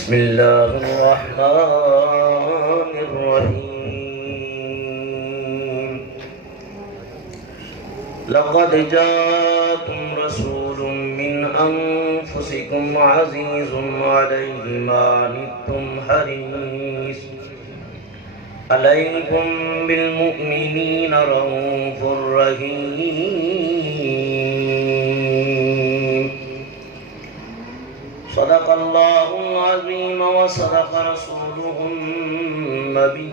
بسم الله الرحمن الرحيم لقد جاءكم رسول من أنفسكم عزيز عليه ما عنتم حريص عليكم بالمؤمنين رؤوف رحيم صدق الله العظيم وصدق رسوله النبي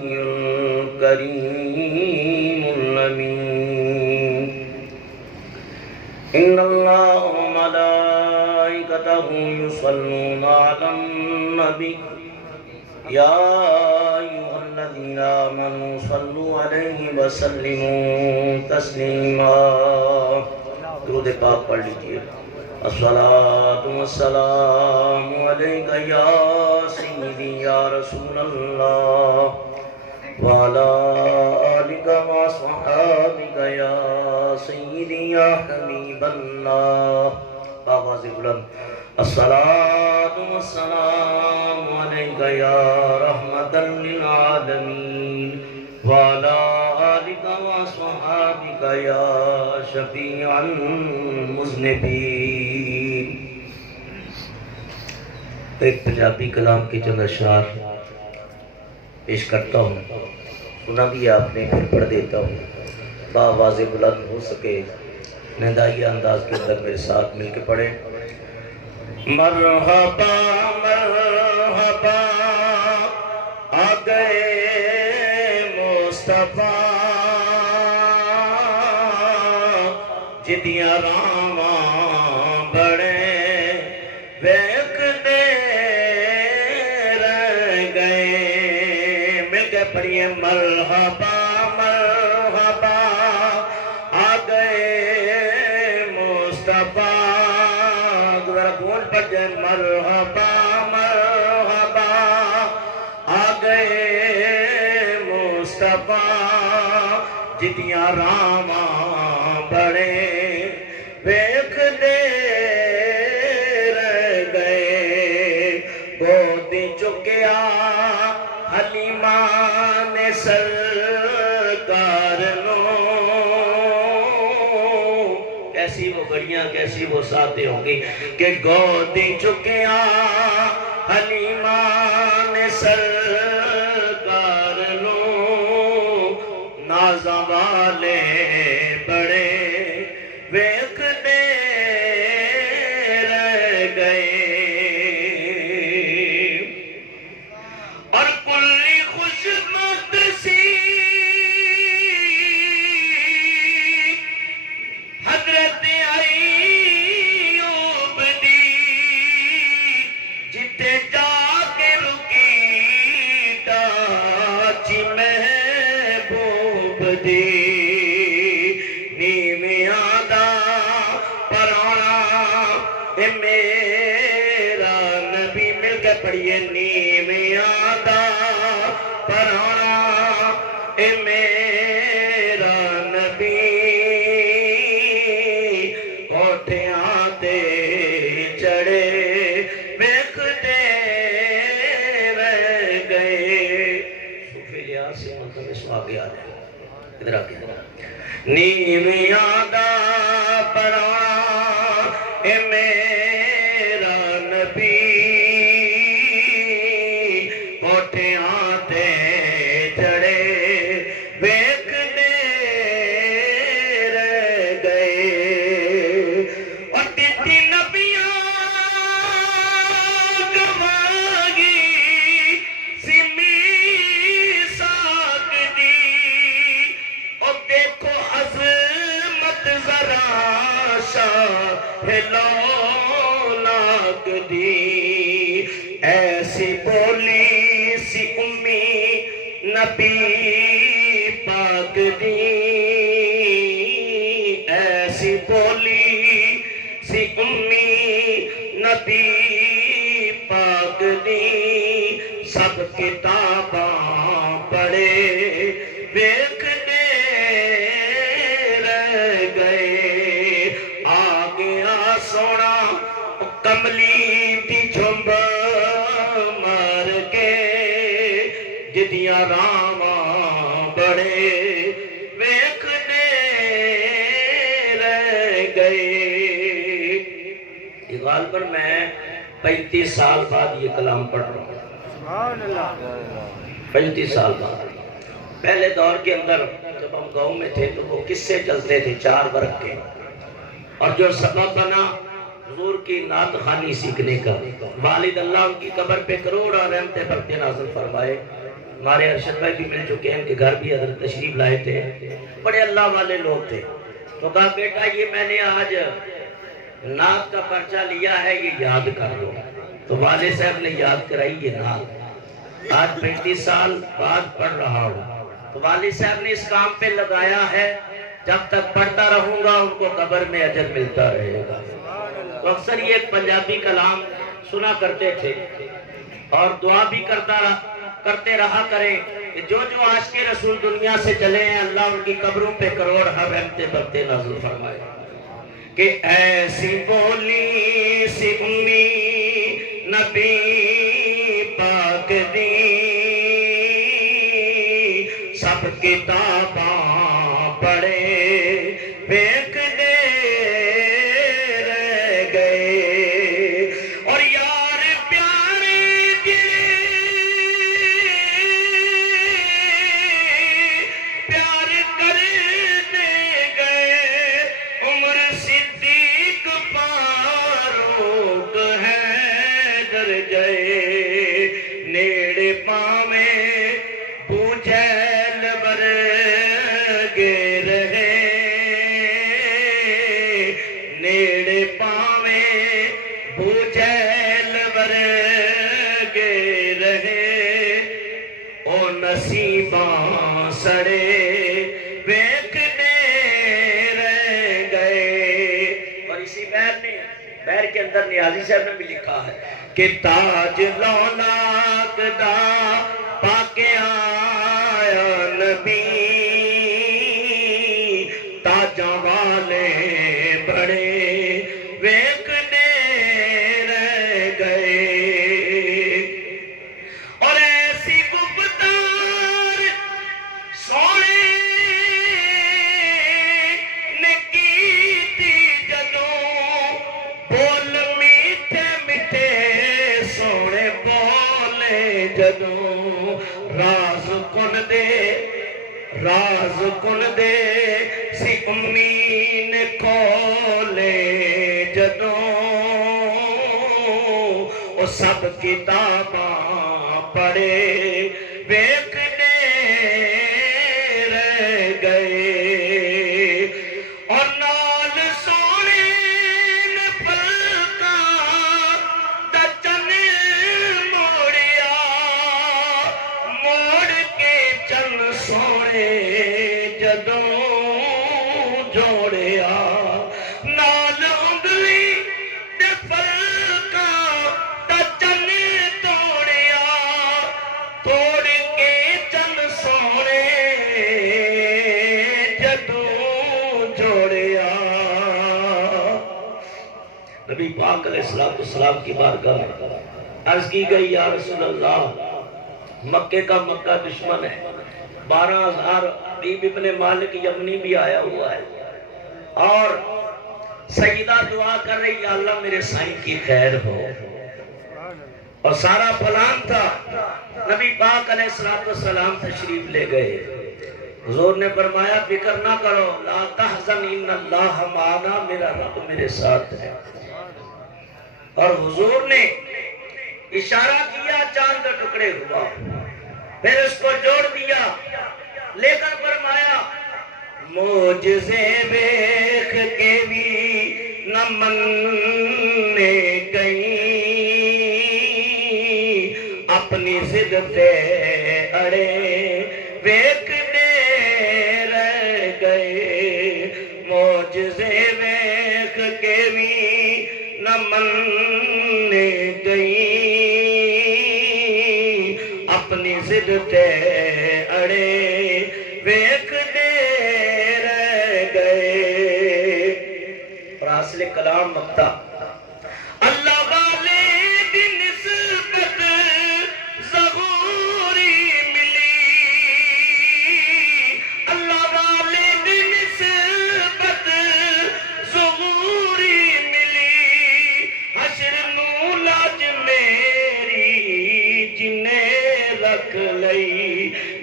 الكريم الأمين إن الله وملائكته يصلون على النبي يا أيها الذين آمنوا صلوا عليه وسلموا تسليما درود پاک پڑھ لیجئے الصلاة والسلام عليك يا سيدي يا رسول الله وعلى آلك وصحابك يا سيدي يا حبيب الله آواز بلند الصلاة والسلام عليك يا رحمة للعالمين وعلى آلك وصحابك يا شفيع المذنبين ایک پنجابی کلام کے چند اشعار پیش کرتا ہوں، سنا بھی آپ نے پھر پڑھ دیتا ہوں، بآواز بلند ہو سکے ندائیہ انداز کے اندر میرے ساتھ مل کے پڑھیں۔ مرحبا مرحبا آ گئے مصطفیٰ جدیاں راواں بڑے ویک دے رہ گئے، مل کے پڑھیے مرحبا مرحبا آ گئے مصطفیٰ، مرحبا مرحبا آ گئے مصطفیٰ جدیاں راواں بڑے ویکھ دے رہ گئے، گودی چکیا حلیمہ نے سرکار نو، کیسی وہ گھڑیاں کیسی وہ ساتیں ہوں گی کہ گودی چکیا حلیمہ نے سرکار نو، نازاں والے بڑے ویکھ دے رہ گئے، اور کلی خوش مت سی حضرت ایوب دی، جتے جا کے رکی ٹاچی محبوب دی، نیویاں دا پرانا اے میرا نبی، مل کے پڑھیے نیویاں دا پرانا اے میرا نبی، کوٹھیاں تے چڑھے ویکھ دے رہ گئے، صوفی لحاظ سے مطلب اس کو آگے آ جائے، ادھر آگے نیویاں دا پرانا اے میرا نبی، کوٹھیاں تے چڑھے ویکھ دے رہ گئے، اور دتی نبیاں گواہی سی میثاق دی، اور دیکھو عظمت ذرا شاہ لولاک دی، ایسی بولی سی امی نبی پاک دی، ایسی بولی سی امی نبی پاک دی، سب کتاباں پڑھے ویکھ دے رہ گئے، آگیا سونا کملی دی جھمب جدیاں راواں بڑے ویکھنے رہ گئے۔ یہ غالباً میں 35 سال بعد یہ کلام پڑھ رہا ہوں، سبحان اللہ۔ 35 سال بعد۔ پہلے دور کے اندر جب ہم گاؤں میں تھے تو وہ قصے چلتے تھے 4 ورق کے، اور جو سبب بنا حضور کی نعت خوانی سیکھنے کا، والد اللہ ان کی قبر پہ کروڑ اور رحمتیں برتے نازل فرمائے۔ ہمارے ارشد بھائی بھی مل چکے ہیں، ان کے گھر بھی حضرت تشریف لائے تھے، بڑے اللہ والے لوگ تھے۔ تو کہا بیٹا یہ میں نے آج نعت کا پرچہ لیا ہے، یہ یاد کر لو۔ تو والد صاحب نے یاد کرائی یہ نعت، آج 35 سال بعد پڑھ رہا ہوں۔ تو والد صاحب نے اس کام پہ لگایا ہے، جب تک پڑھتا رہوں گا ان کو قبر میں اجر ملتا رہے گا۔ تو اکثر یہ ایک پنجابی کلام سنا کرتے تھے اور دعا بھی کرتے رہا کریں کہ جو عاشق رسول دنیا سے چلے ہیں اللہ ان کی قبروں پہ کروڑ رحمتیں برتے نازل فرمائے۔ کہ ایسی بولی سی امی نبی پاک دی، سب کتاباں پڑھے ویکھنے رہ گئے، اور یار پیارے پیار کرنے گئے، عمر صدیق فاروق حیدر جائے، نیڑے پاویں بوجھل ورگے رہے، نیڑے پاویں بوجھل ورگے رہے، او نصیباں سڑے ویکھنے رہ گئے۔ اور اسی بیر کے اندر نیازی صاحب نے بھی لکھا ہے کہ تاج لولاک دا پاکے آیا نبی، تاجاں والے بڑے ویکھنے رہ گئے، اور ایسی گفتار سونے نے کی تھی جدوں، بول میٹھے میٹھے سونے بولے جدوں، راز کن دے سی امی نے کھولے جدوں، او سب کتاباں پڑھے ویکھنے رہ گئے، اور نال سونے نے پلکاں دا چن موڑیا، موڑ کے چن سونے جدوں جوڑیا، نال انگلی دے پلکاں دا چن توڑیا، توڑ کے چن سونے جدوں جوڑیا۔ نبی پاک علیہ السلام کی بارگاہ میں عرض کی گئی یا رسول اللہ، مکے کا مکہ دشمن ہے، 12,000 حبیب ابن مالک یمنی بھی آیا ہوا ہے، اور سیدہ دعا کر رہی یا اللہ میرے سائیں کی خیر ہو، اور سارا پلان تھا۔ نبی پاک علیہ السلام تشریف لے گئے، حضور نے فرمایا فکر نہ کرو، لا تحزن ان اللہ معنا، میرا رب میرے ساتھ ہے۔ اور حضور نے اشارہ کیا، چاند کا ٹکڑے ہوا، پھر اس کو جوڑ دیا، لے کر فرمایا معجزے ویکھ کے بھی نہ مننے گئی، اپنی ضد تے اڑے ویکھنے رہ گئے، معجزے ویکھ کے بھی نہ مننے گئی، اپنی ضد تے اڑے ویکھنے رہ گئے۔ اور حاصل کلام مقطع، اللہ والے دی نسبت ظہوری ملی،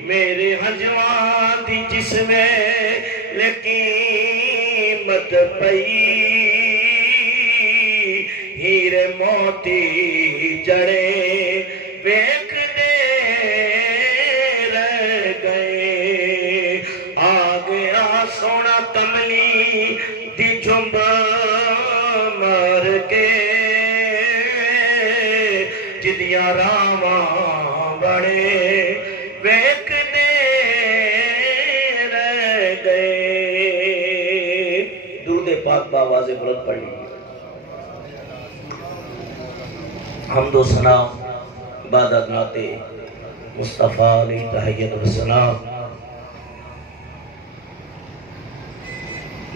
میرے ہنجواں دی جس میں قیمت پئی ہیرے موتی جڑے ویکھ دے رہ گئے آ گیا سونا کملی دی جھمب مار کے جدیاں راواں بڑے ویکھ دے رہ گئے۔ درود پاک باواز بلند پڑھ لیجیے۔ حمد و ثنا عبادت نعت مصطفیٰ علیہ تحیت و سلام۔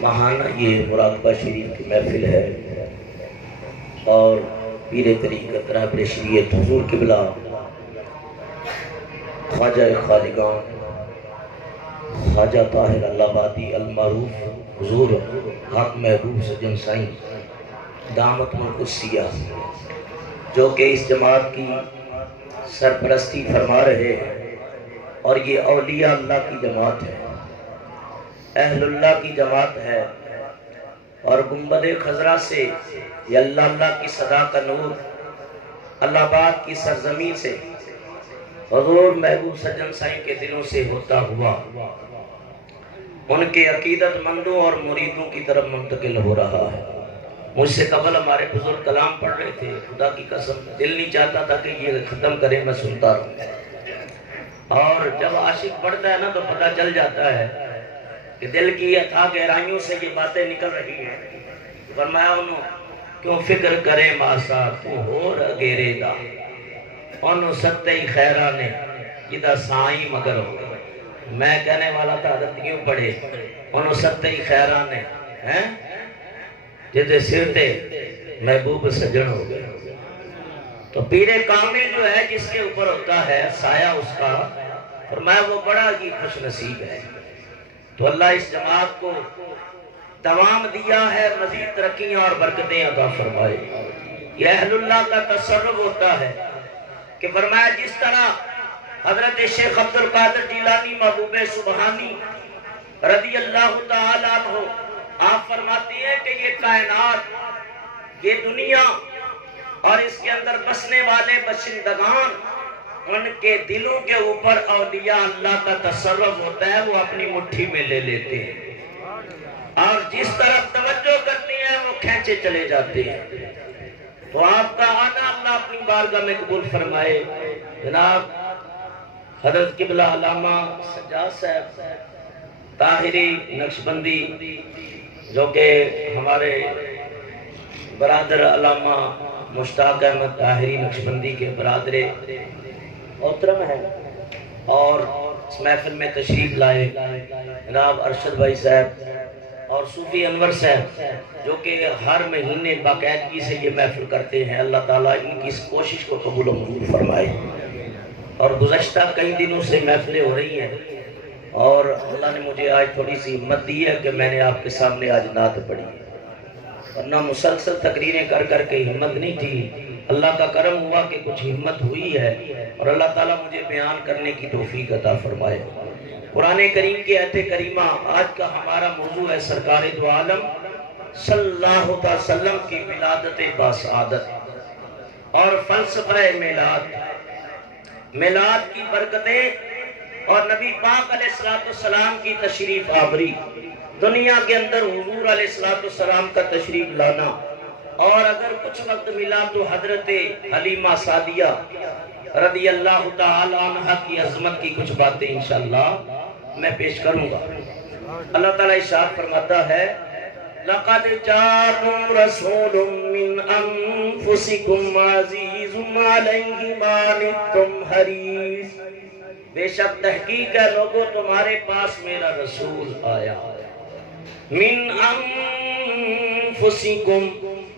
ماہانہ یہ مراقبہ شریف کی محفل ہے اور پیر طریقت رہبر شریعت حضور قبلہ خواجہ خواجگان خواجہ طاہر الآبادی المعروف حضور حق محبوب سجن سائیں دامت القدسیہ جو کہ اس جماعت کی سرپرستی فرما رہے ہیں، اور یہ اولیاء اللہ کی جماعت ہے، اہل اللہ کی جماعت ہے، اور گنبد خضرا سے یہ اللہ اللہ کی صدا کا نور اللہ آباد کی سرزمین سے حضور محبوب سجن سائیں کے دلوں سے ہوتا ہوا ان کے عقیدت مندوں اور مریدوں کی طرف منتقل ہو رہا ہے۔ مجھ سے قبل ہمارے بزرگ کلام پڑھ رہے تھے، خدا کی قسم دل نہیں چاہتا تھا کہ یہ ختم کرے، میں سنتا رہوں، اور جب عاشق پڑھتا ہے نا تو پتہ چل جاتا ہے کہ دل کی اتھا گہرائیوں سے یہ باتیں نکل رہی ہیں۔ فرمایا انہوں کیوں فکر کرے ماسا تو ہو رگیرے دا انہوں ستے ہی خیرانے جدہ سائیں مگر ہو گئے۔ میں کہنے والا تھا حضرت کیوں پڑھے انہوں ستے ہی خیرانے جدہ سرتے محبوب سجن ہو گئے۔ تو پیر کامل جو ہے جس کے اوپر ہوتا ہے سایہ اس کا، فرمایا وہ بڑا ہی خوش نصیب ہے۔ تو اللہ اس جماعت کو دوام دیا ہے، مزید ترقیاں اور برکتیں عطا فرمائے۔ یہ اہل اللہ کا تصرف ہوتا ہے کہ فرمایا جس طرح حضرت شیخ عبدالقادر جیلانی محبوب سبحانی رضی اللہ تعالیٰ عنہ آپ فرماتے ہیں کہ یہ کائنات، یہ دنیا اور اس کے اندر بسنے والے باشندگان، ان کے دلوں کے اوپر اولیاء اللہ کا تصرف ہوتا ہے، وہ اپنی مٹھی میں لے لیتے ہیں اور جس طرف توجہ کرتے ہیں وہ کھینچے چلے جاتے ہیں۔ تو آپ کا آنا اللہ اپنی بارگاہ میں قبول فرمائے۔ جناب حضرت قبلہ علامہ سجاد صاحب طاہری نقشبندی جو کہ ہمارے برادر علامہ مشتاق احمد طاہری نقشبندی کے برادر محترم ہیں، اور اس محفل میں تشریف لائے جناب ارشد بھائی صاحب اور صوفی انور صاحب جو کہ ہر مہینے باقاعدگی سے یہ محفل کرتے ہیں۔ اللہ تعالیٰ ان کی اس کوشش کو قبول و منظور فرمائے۔ اور گزشتہ کئی دنوں سے محفلیں ہو رہی ہیں اور اللہ نے مجھے آج تھوڑی سی ہمت دی ہے کہ میں نے آپ کے سامنے آج نعت پڑھی، ورنہ مسلسل تقریریں کر کر کے ہمت نہیں تھی۔ اللہ کا کرم ہوا کہ کچھ ہمت ہوئی ہے، اور اللہ تعالیٰ مجھے بیان کرنے کی توفیق عطا فرمائے۔ قرآن کریم کی آیت کریمہ آج کا ہمارا موضوع ہے سرکار دو عالم صلی اللہ علیہ وسلم کی ولادت باسعادت اور فلسفہ میلاد، میلاد کی برکتیں اور نبی پاک علیہ السلام کی تشریف آوری، دنیا کے اندر حضور علیہ السلام کا تشریف لانا، اور اگر کچھ وقت ملا تو حضرت حلیمہ سعدیہ رضی اللہ تعالی عنہ کی عظمت کی کچھ باتیں انشاءاللہ میں پیش کروں گا۔ اللہ تعالیٰ ارشاد فرماتا ہے لَقَدْ جَاءَكُمْ رَسُولٌ مِّنْ أَنفُسِكُمْ عَزِيزٌ عَلَيْهِ مَا عَنِتُّمْ حَرِيصٌ، بے شک تحقیق ہے لوگوں تمہارے پاس میرا رسول آیا، مِّنْ أَنفُسِكُمْ،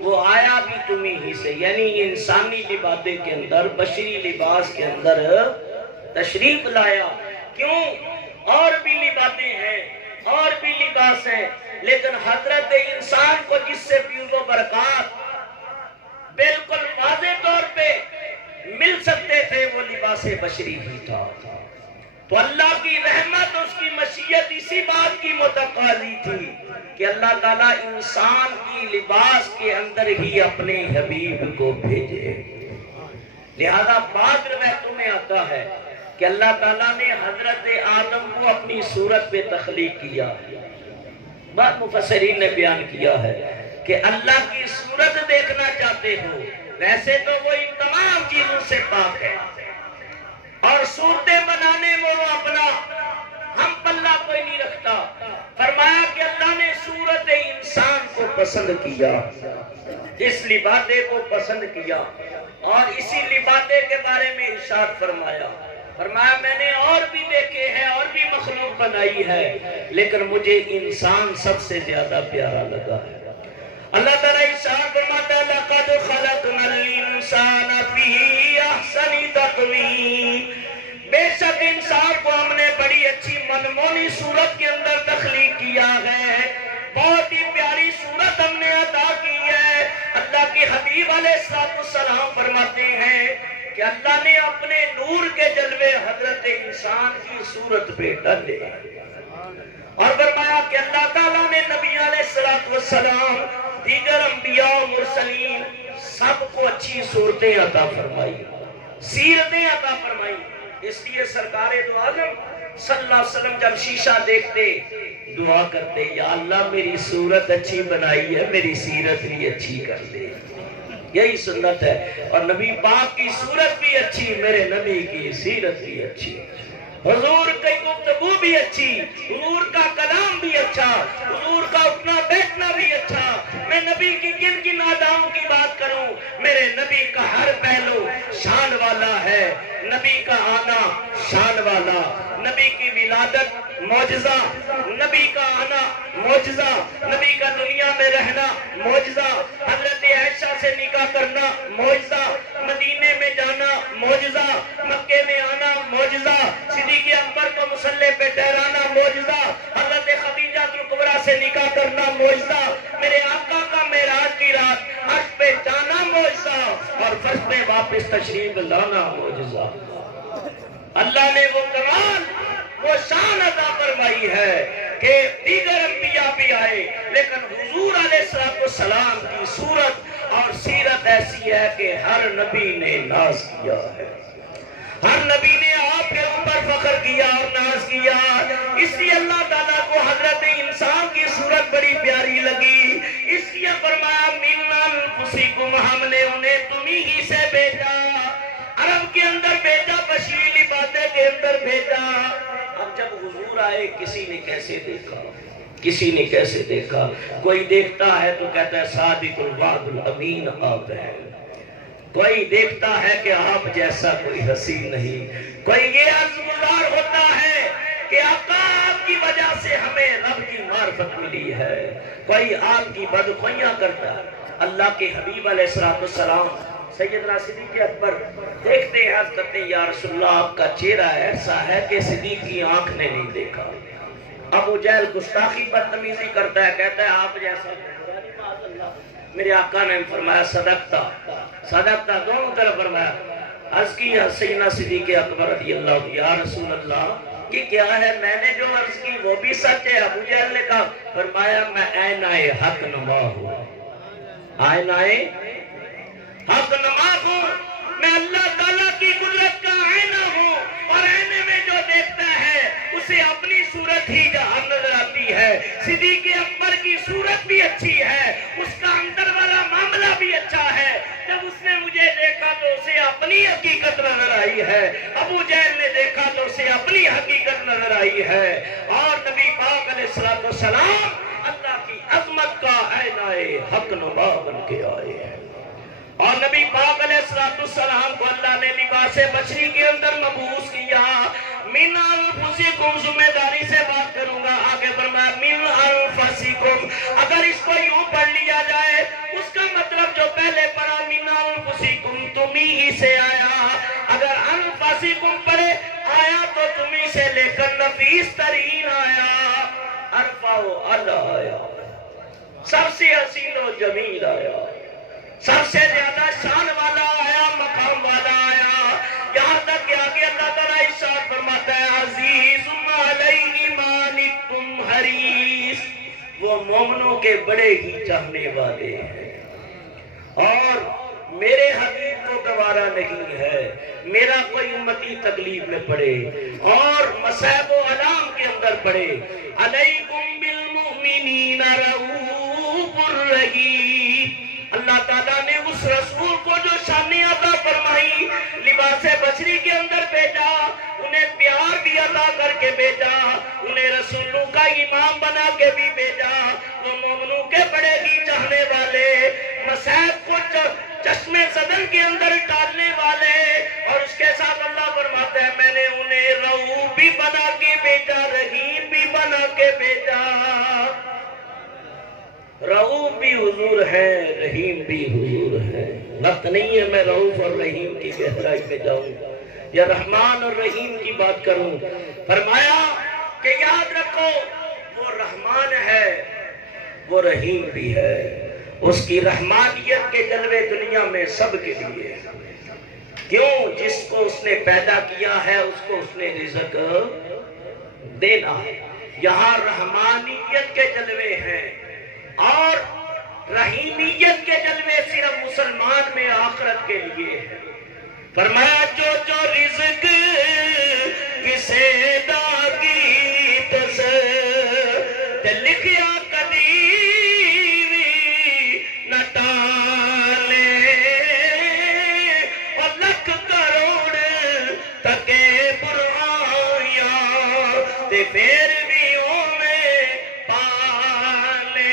وہ آیا بھی تمہیں ہی سے، یعنی انسانی لبادے کے اندر، بشری لباس کے اندر تشریف لایا۔ کیوں؟ اور بھی لبادیں ہیں اور بھی لباس ہیں، لیکن حضرت انسان کو جس سے فیوز و برکات بالکل واضح طور پہ مل سکتے تھے وہ لباس بشری ہی تھا۔ تو اللہ کی رحمت اس کی مشیت اسی بات کی متقاضی تھی کہ اللہ تعالیٰ انسان کی لباس کے اندر ہی اپنے حبیب کو بھیجے۔ لہذا بعض روایتوں میں آتا ہے کہ اللہ تعالیٰ نے حضرت آدم کو اپنی صورت پہ تخلیق کیا۔ بعض مفسرین نے بیان کیا ہے کہ اللہ کی صورت دیکھنا چاہتے ہو، ویسے تو وہ ان تمام چیزوں سے پاک ہے، اور صورتیں بنانے میں وہ اپنا ہم پلہ کوئی نہیں رکھتا۔ فرمایا کہ اللہ نے صورت انسان کو پسند کیا، اس لبادے کو پسند کیا، اور اسی لبادے کے بارے میں ارشاد فرمایا میں نے اور بھی دیکھے ہیں، اور بھی مخلوق بنائی ہے، لیکن مجھے انسان سب سے زیادہ پیارا لگا ہے۔ اللہ تعالیٰ ارشاد فرماتا ہے لَقَدْ خَلَقْنَا الْإِنسَانَ فِي أَحْسَنِ تَقْوِيمٍ، بے شک انسان کو ہم نے بڑی اچھی منمونی صورت کے اندر تخلیق کیا ہے، بہت ہی پیاری صورت ہم نے عطا کی ہے۔ اللہ کے حبیب علیہ السلام فرماتے ہیں کہ اللہ نے اپنے نور کے جلوے حضرت انسان کی صورت پہ ڈالے، اور فرمایا کہ اللہ تعالیٰ نے نبی علیہ السلام، دیگر انبیاء و مرسلین سب کو اچھی صورتیں عطا فرمائی، سیرتیں عطا فرمائی۔ اس لیے سرکار دو عالم صلی اللہ علیہ وسلم جب شیشہ دیکھتے دعا کرتے، یا اللہ میری صورت اچھی بنائی ہے، میری سیرت بھی اچھی کر دے۔ یہی سنت ہے، اور نبی پاک کی صورت بھی اچھی، میرے نبی کی سیرت بھی اچھی، حضور کی گفتگو بھی اچھی، حضور کا کلام بھی اچھا، حضور کا اٹھنا بیٹھنا بھی اچھا۔ میں نبی کی کن کن اداؤں کی بات کروں، میرے نبی کا ہر پہلو شان والا ہے، نبی کا آنا شان والا، نبی کی ولادت معجزہ، نبی کا آنا معجزہ، نبی کا دنیا میں رہنا معجزہ، حضرت عائشہ سے نکاح کرنا معجزہ، مدینے میں جانا معجزہ، مکے میں آنا معجزہ، صدیق اکبر کو مصلی پہ ٹھہرانا معجزہ، حضرت خدیجہ کبریٰ سے نکاح کرنا معجزہ، میرے آقا کا معراج کی رات عرش پہ جانا معجزہ، اور فرش پہ واپس تشریف لانا معجزہ۔ اللہ نے وہ کمال، وہ شان عطا فرمائی ہے کہ دیگر انبیاء بھی آئے، لیکن حضور علیہ السلام کی صورت اور سیرت ایسی ہے کہ ہر نبی نے ناز کیا ہے، ہر نبی نے آپ کے اوپر فخر کیا اور ناز کیا۔ اس لیے اللہ تعالیٰ کو حضرت انسان کی صورت بڑی پیاری لگی، اس لیے فرمایا مِنْ أَنفُسِكُمْ، ہم نے انہیں تمہیں ہی سے بھیجا، عرب کے اندر بھیجا، بشری لبادے کے اندر بھیجا۔ اب جب حضور آئے کسی نے کیسے دیکھا، کسی نے کیسے دیکھا، کوئی دیکھتا ہے تو کہتا ہے صادق الوعد الامین آپ ہیں، کوئی دیکھتا ہے کہ آپ جیسا کوئی حسین نہیں، کوئی یہ عرض گزار ہوتا ہے کہ آقا آپ کی وجہ سے ہمیں رب کی معرفت ملی ہے، کوئی آپ کی بدخوئیاں کرتا ہے۔ اللہ کے حبیب علیہ السلام سیدنا صدیق اکبر دیکھتے ہیں، عرض کرتے ہیں یا رسول اللہ آپ کا چہرہ ایسا ہے کہ صدیق کی آنکھ نے نہیں دیکھا۔ ابو جہل گستاخی بدتمیزی کرتا ہے، کہتا ہے آپ جیسا میرے آقا نے فرمایا صدقتا، صدقتا، دونوں طرف فرمایا۔ عرض کی سیدنا صدیق اکبر رضی اللہ یا رسول اللہ یہ کیا ہے، میں نے جو عرض کی وہ بھی سچ ہے؟ ابو جہل نے کہا، فرمایا میں آئینہ حق نما ہوں، آئینہ حق نما ہوں، میں اللہ تعالیٰ کی قدرت کا آئینہ ہوں، اور آئینے میں جو دیکھتا ہے اسے اپنی صورت ہی جہاں نظر آتی ہے۔ صدیق اکبر کی صورت بھی اچھی ہے، اس کا اندر والا معاملہ بھی اچھا ہے، جب اس نے مجھے دیکھا تو اسے اپنی حقیقت نظر آئی ہے، ابو جہل نے دیکھا تو اسے اپنی حقیقت نظر آئی ہے، اور نبی پاک علیہ السلام اللہ کی عظمت کا آئینہ حق نما بن کے آئے ہیں۔ اور نبی پاک علیہ السلام کو اللہ نے لباس بشری کے اندر مبعوث کیا۔ من انفسکم، ذمہ داری سے بات کروں گا، آگے فرمایا من انفسکم، اگر اس کو یوں پڑھ لیا جائے اس کا مطلب جو پہلے پڑھا من انفسکم تمہیں ہی سے آیا، اگر انفسکم پڑھے آیا تو تمہیں سے لے کر نفیس ترین آیا، ارفع و اعلی آیا، سب سے حسین و جمیل آیا، سب سے زیادہ شان والا آیا، مقام والا آیا، یہاں تک کہ آگے اللہ تعالیٰ ارشاد فرماتا ہے عزیز وہ مومنوں کے بڑے ہی چاہنے والے ہیں، اور میرے حبیب کو گوارا نہیں ہے میرا کوئی امتی تکلیف میں پڑے اور مصائب و علام کے اندر پڑے۔ علیکم بالمؤمنین رؤوف الرحیم۔ اللہ تعالیٰ نے اس رسول کو جو شان عطا فرمائی، لباس بشری کے اندر بھیجا، انہیں پیار بھی عطا کر کے بھیجا، انہیں رسولوں کا امام بنا کے بھی بھیجا، وہ مومنوں کے بڑے ہی چاہنے والے، مصائب کو چشم صدن کے اندر ڈالنے والے، اور اس کے ساتھ اللہ فرماتا ہے میں نے انہیں رؤوف بھی بنا کے بھیجا، رحیم بھی بنا کے بھیجا۔ رؤوف بھی حضور ہے، رحیم بھی حضور ہے۔ وقت نہیں ہے میں رؤوف اور رحیم کی گہرائی میں جاؤں یا رحمان اور رحیم کی بات کروں۔ فرمایا کہ یاد رکھو وہ رحمان ہے، وہ رحیم بھی ہے، اس کی رحمانیت کے جلوے دنیا میں سب کے لیے۔ کیوں؟ جس کو اس نے پیدا کیا ہے اس کو اس نے رزق دینا ہے۔ یہاں رحمانیت کے جلوے ہیں اور رحیمیت کے جلوے صرف مسلمان میں آخرت کے لیے ہے۔ فرمایا جو جو رزق کسے دا کی تس تے لکھیا پھر بھی میں پالے۔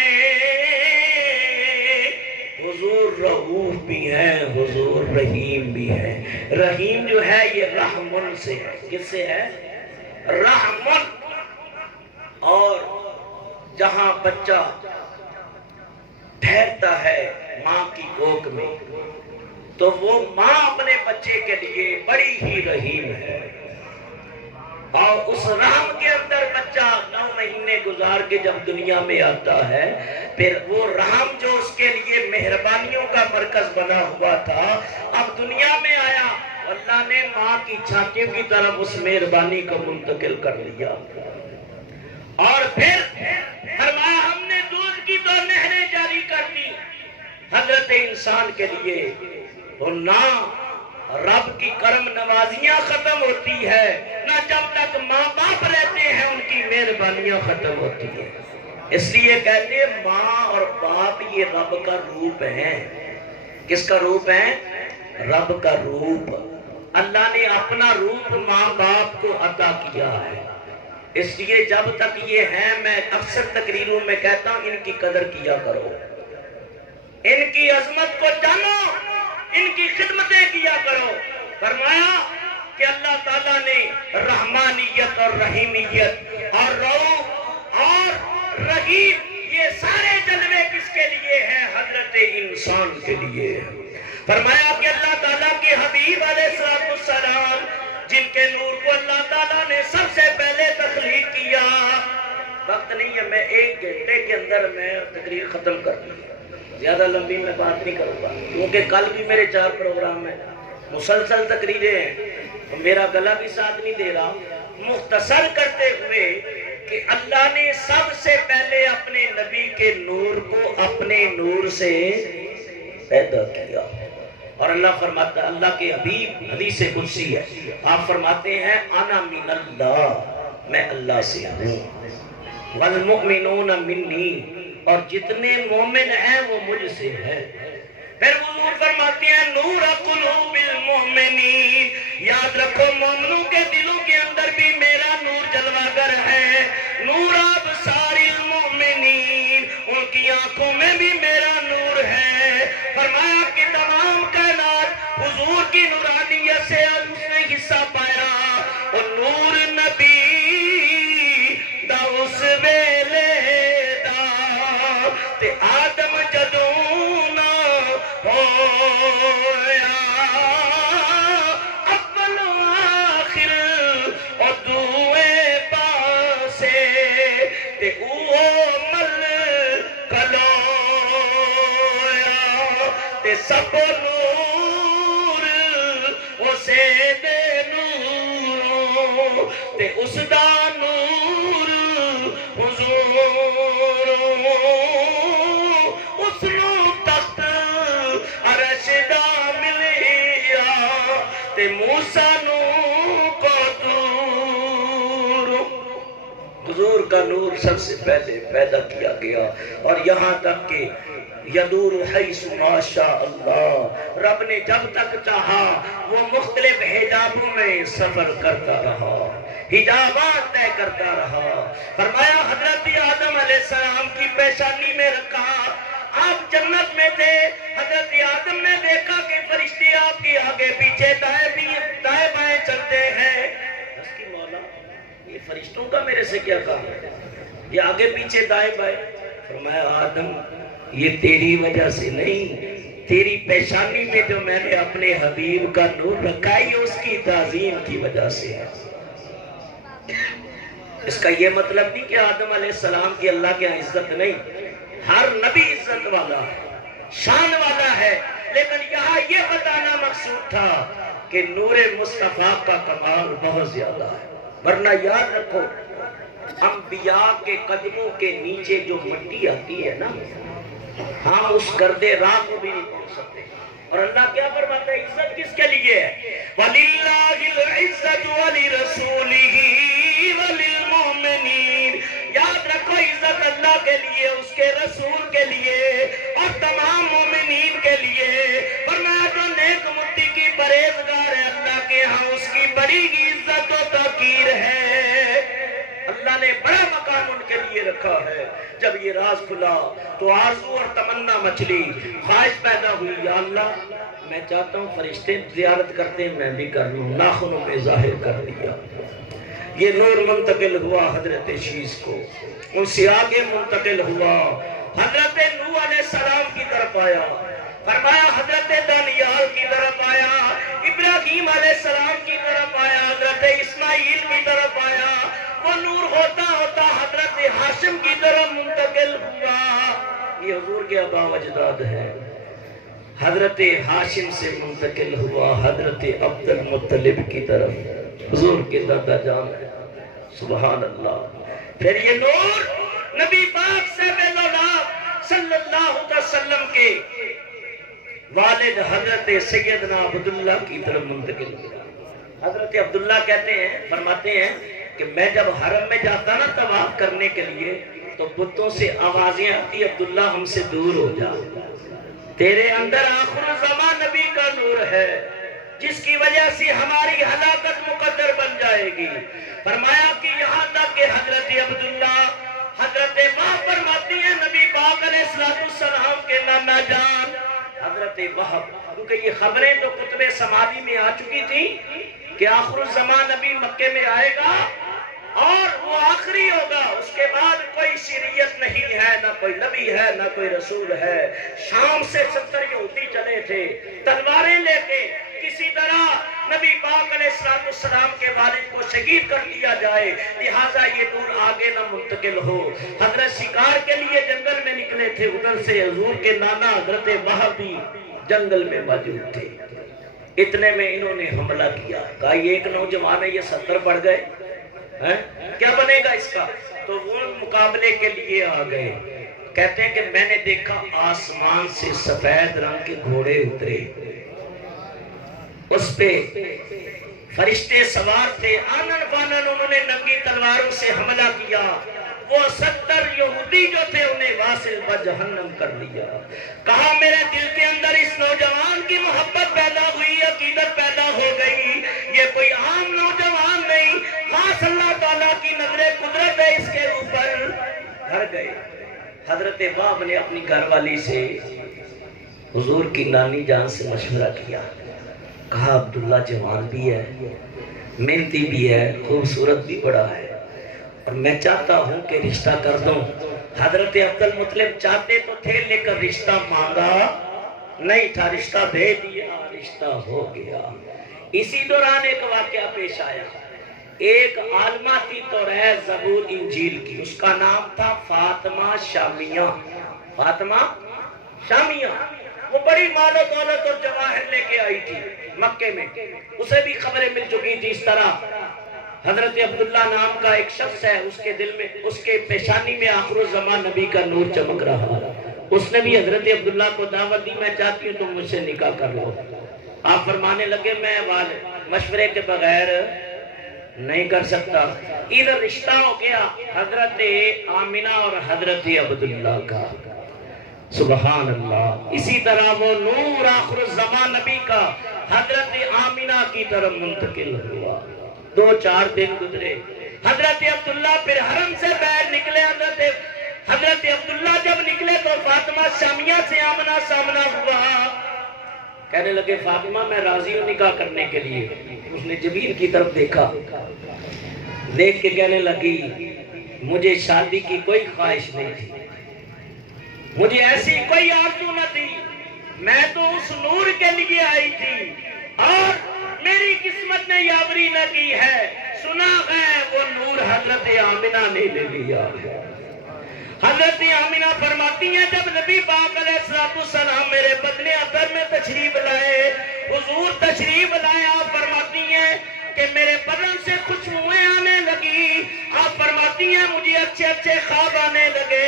حضور رؤوف بھی ہے، حضور رحیم بھی ہے۔ رحیم جو ہے یہ رحمن سے ہے۔ کس سے ہے؟ رحمن۔ اور جہاں بچہ ٹھہرتا ہے ماں کی کوکھ میں تو وہ ماں اپنے بچے کے لیے بڑی ہی رحیم ہے، اور اس رحم کے اندر بچہ 9 مہینے گزار کے جب دنیا میں آتا ہے، پھر وہ رحم جو اس کے لیے مہربانیوں کا مرکز بنا ہوا تھا اب دنیا میں آیا، اللہ نے ماں کی چھاتیوں کی طرف اس مہربانی کو منتقل کر لیا، اور پھر فرمایا ہم نے دودھ کی 2 نہریں جاری کر دی حضرت انسان کے لیے۔ تو نہ رب کی کرم نوازیاں ختم ہوتی ہے، نہ جب تک ماں باپ رہتے ہیں ان کی مہربانیاں ختم ہوتی ہیں۔ اس لیے کہتے ہیں ماں اور باپ یہ رب کا روپ ہیں۔ کس کا روپ ہے؟ رب کا روپ۔ اللہ نے اپنا روپ ماں باپ کو عطا کیا ہے، اس لیے جب تک یہ ہیں میں اکثر تقریروں میں کہتا ہوں ان کی قدر کیا کرو، ان کی عظمت کو جانو، ان کی خدمتیں کیا کرو۔ فرمایا کہ اللہ تعالیٰ نے رحمانیت اور رحیمیت اور رؤوف اور رحیم یہ سارے جلوے کس کے لیے ہیں؟ حضرت انسان کے لیے۔ فرمایا کہ اللہ تعالیٰ کے حبیب علیہ السلام جن کے نور کو اللہ تعالیٰ نے سب سے پہلے تخلیق کیا۔ وقت نہیں ہے، میں 1 گھنٹے کے اندر میں تقریر ختم کر دوں، زیادہ لمبی میں بات نہیں کروں گا کیونکہ کل بھی میرے 4 پروگرام ہیں، مسلسل تقریریں ہیں، میرا گلا بھی ساتھ نہیں دے رہا۔ مختصر کرتے ہوئے کہ اللہ نے سب سے پہلے اپنے نبی کے نور کو اپنے نور سے پیدا کیا، اور اللہ فرماتا ہے، اللہ کے حبیب حدیث قدسی ہے، آپ فرماتے ہیں انا من اللہ، میں اللہ سے ہوں، والمؤمنون منی، اور جتنے مومن ہیں وہ مجھ سے ہیں۔ پھر حضور فرماتے ہیں نور قلوب المؤمنین، یاد رکھو مومنوں کے دلوں کے اندر بھی میرا نور جلوہ گر ہے۔ نور ابصار المؤمنین، ان کی آنکھوں میں بھی میرا نور ہے۔ فرمایا کہ تمام کائنات حضور کی نورانیت سے اس نے حصہ پایا، اور نور نبی دا اس ویلے تے آدم جدوں نہ ہویا، اول و آخر اور دوئے پاسے تے اوہ مل کلویا، تے سب نور اسے دے نوروں تے اس دا نور حضور موسیٰ کو دور، حضور کا نور سب سے پہلے پیدا کیا گیا، اور یہاں تک کہ یدور حیث ما شاء اللہ، رب نے جب تک چاہا وہ مختلف حجابوں میں سفر کرتا رہا، حجابات طے کرتا رہا۔ فرمایا حضرت آدم علیہ السلام کی پیشانی میں رکھا، آپ جنت میں تھے، حضرت آدم نے دیکھا کہ فرشتے آپ کی آگے پیچھے دائیں بائیں چلتے ہیں۔ اس کی مولا یہ فرشتوں کا میرے سے کیا کام ہے، یہ آگے پیچھے دائیں بائیں؟ فرمایا آدم یہ تیری وجہ سے نہیں، تیری پیشانی میں جو میں نے اپنے حبیب کا نور رکھا ہے اس کی تعظیم کی وجہ سے ہے۔ اس کا یہ مطلب نہیں کہ آدم علیہ السلام کی اللہ کے عزت نہیں، ہر نبی عزت والا شان والا ہے، لیکن یہاں یہ بتانا مقصود تھا کہ نور مصطفیٰ کا کمال بہت زیادہ ہے۔ ورنہ یاد رکھو انبیاء کے قدموں کے نیچے جو مٹی آتی ہے نا، ہم اس گردے راہ کو بھی نہیں پہنچ سکتے۔ اور اللہ کیا فرماتا ہے، عزت کس کے لیے ہے؟ وَلِلَّهِ الْعِزَّةُ وَلِرَسُولِهِ وَلِلْمُؤْمِنِينَ۔ یاد رکھو عزت اللہ کے لیے، اس کے رسول کے لیے اور تمام مومنین کے لیے۔ فرمایا جو نیک متی کی پرہیزگار ہے اللہ کے ہاں اس کی بڑی عزت و توقیر ہے، اللہ نے بڑا مقام ان کے لیے رکھا ہے۔ جب یہ راز کھلا تو آرزو اور تمنا مچلی، خواہش پیدا ہوئی، یا اللہ میں چاہتا ہوں فرشتے زیارت کرتے ہیں میں بھی کر لوں، ناخنوں میں ظاہر کر دیا۔ یہ نور منتقل ہوا حضرت شیش کو، ان سے آگے منتقل ہوا، حضرت نوح علیہ السلام کی طرف آیا، فرمایا حضرت دانیال کی طرف آیا، ابراہیم علیہ السلام کی طرف آیا، حضرت اسماعیل کی طرف آیا، وہ نور ہوتا ہوتا حضرت ہاشم کی طرف منتقل ہوا۔ یہ حضور کے آبا و اجداد ہے، حضرت ہاشم سے منتقل ہوا حضرت عبد المطلب کی طرف، حضور کے دادا جان ہے، سبحان اللہ۔ پھر یہ نور نبی پاک صلی اللہ علیہ وسلم کے والد حضرت سیدنا عبداللہ کی طرف منتقل ہوا۔ حضرت عبداللہ کہتے ہیں، فرماتے ہیں کہ میں جب حرم میں جاتا نا طواف کرنے کے لیے تو بتوں سے آوازیں آتی، عبداللہ ہم سے دور ہو جا، تیرے اندر آخر الزمان نبی کا نور ہے جس کی وجہ سے ہماری ہلاکت مقدر بن جائے گی۔ فرمایا کہ یہاں تک کہ حضرت عبداللہ حضرت ماں فرماتی ہیں نبی پاک علیہ السلام کے نانا جان حضرت وہب، کیونکہ یہ خبریں تو کتب سماوی میں آ چکی تھی کہ آخر الزمان نبی مکے میں آئے گا اور وہ آخری ہوگا، اس کے بعد کوئی شریعت نہیں ہے، نہ کوئی نبی ہے نہ کوئی رسول ہے۔ شام سے 70 یہودی چلے تھے تلواریں لے کے، کسی طرح نبی پاک علیہ السلام کے والد کو شہید کر دیا جائے، لہٰذا یہ نور آگے نہ منتقل ہو۔ حضرت شکار کے لیے جنگل میں نکلے تھے، ادھر سے حضور کے نانا حضرت وہب بھی جنگل میں موجود تھے۔ اتنے میں انہوں نے حملہ کیا، کہا یہ ایک نوجوان ہے، یہ 70 بڑھ گئے، کیا بنے گا اس کا؟ تو وہ مقابلے کے لیے آ گئے۔ کہتے ہیں کہ میں نے دیکھا آسمان سے سفید رنگ کے گھوڑے اترے، اس پہ فرشتے سوار تھے، آنن فانن انہوں نے ننگی تلواروں سے حملہ کیا۔ وہ 70 یہودی جو تھے انہیں واصل بجہنم کر دیا۔ کہا میرے دل کے اندر اس نوجوان کی محبت پیدا ہوئی، عقیدت پیدا ہو گئی، یہ کوئی عام نوجوان نہیں، خاص اللہ تعالیٰ کی نظر قدرت ہے اس کے اوپر۔ گھر گئے، حضرت وہب نے اپنی گھر والی سے حضور کی نانی جان سے مشورہ کیا، کہا عبداللہ جوان بھی ہے، محنتی بھی ہے، خوبصورت بھی بڑا ہے، اور میں چاہتا ہوں کہ رشتہ کر دوں۔ حضرت عبد المطلب چاہتے تو تھے لیکن رشتہ مانگا نہیں تھا، رشتہ بھیج دیا، رشتہ ہو گیا۔ اسی دوران ایک واقعہ پیش آیا، ایک عالمہ تھی توریت زبور انجیل کی، اس کا نام تھا فاطمہ شامیہ۔ فاطمہ شامیہ وہ بڑی مال و دولت اور جواہر لے کے آئی تھی مکے میں، اسے بھی خبریں مل چکی تھی۔ اس طرح حضرت عبداللہ نام کا ایک شخص ہے، اس کے دل میں، اس کے پیشانی میں آخر الزمان نبی کا نور چمک رہا، اس نے بھی حضرت عبداللہ کو دعوت دی، میں چاہتی ہوں تم مجھ سے نکاح کر لو۔ آپ فرمانے لگے میں والد مشورے کے بغیر نہیں کر سکتا. ادھر رشتہ ہو گیا حضرت آمنہ اور حضرت عبداللہ کا. سبحان اللہ. اسی طرح وہ نور آخر الزمان نبی کا حضرت آمنہ کی طرف منتقل ہوا. 2-4 دن گزرے. حضرت عبداللہ پھر حرم سے باہر نکلے. حضرت عبداللہ جب نکلے تو فاطمہ شامیہ سے آمنہ سامنا ہوا. کہنے لگے فاطمہ میں راضی ہوں نکاح کرنے کے لیے. اس نے جبین کی طرف دیکھا, دیکھ کے کہنے لگی مجھے شادی کی کوئی خواہش نہیں تھی, مجھے ایسی کوئی آرزو نہ تھی, میں تو اس نور کے لیے آئی تھی اور میری قسمت نے یاوری نہ کی ہے. سنا ہے وہ نور حضرت آمنہ نے لے لیا. حضرت آمنہ فرماتی ہیں جب نبی پاک علیہ السلام میرے بدن اطہر میں تشریف لائے, حضور تشریف لائے, آپ فرماتی ہیں کہ میرے بدن سے خوشبوئیں آنے لگی. آپ فرماتی ہیں مجھے اچھے اچھے خواب آنے لگے,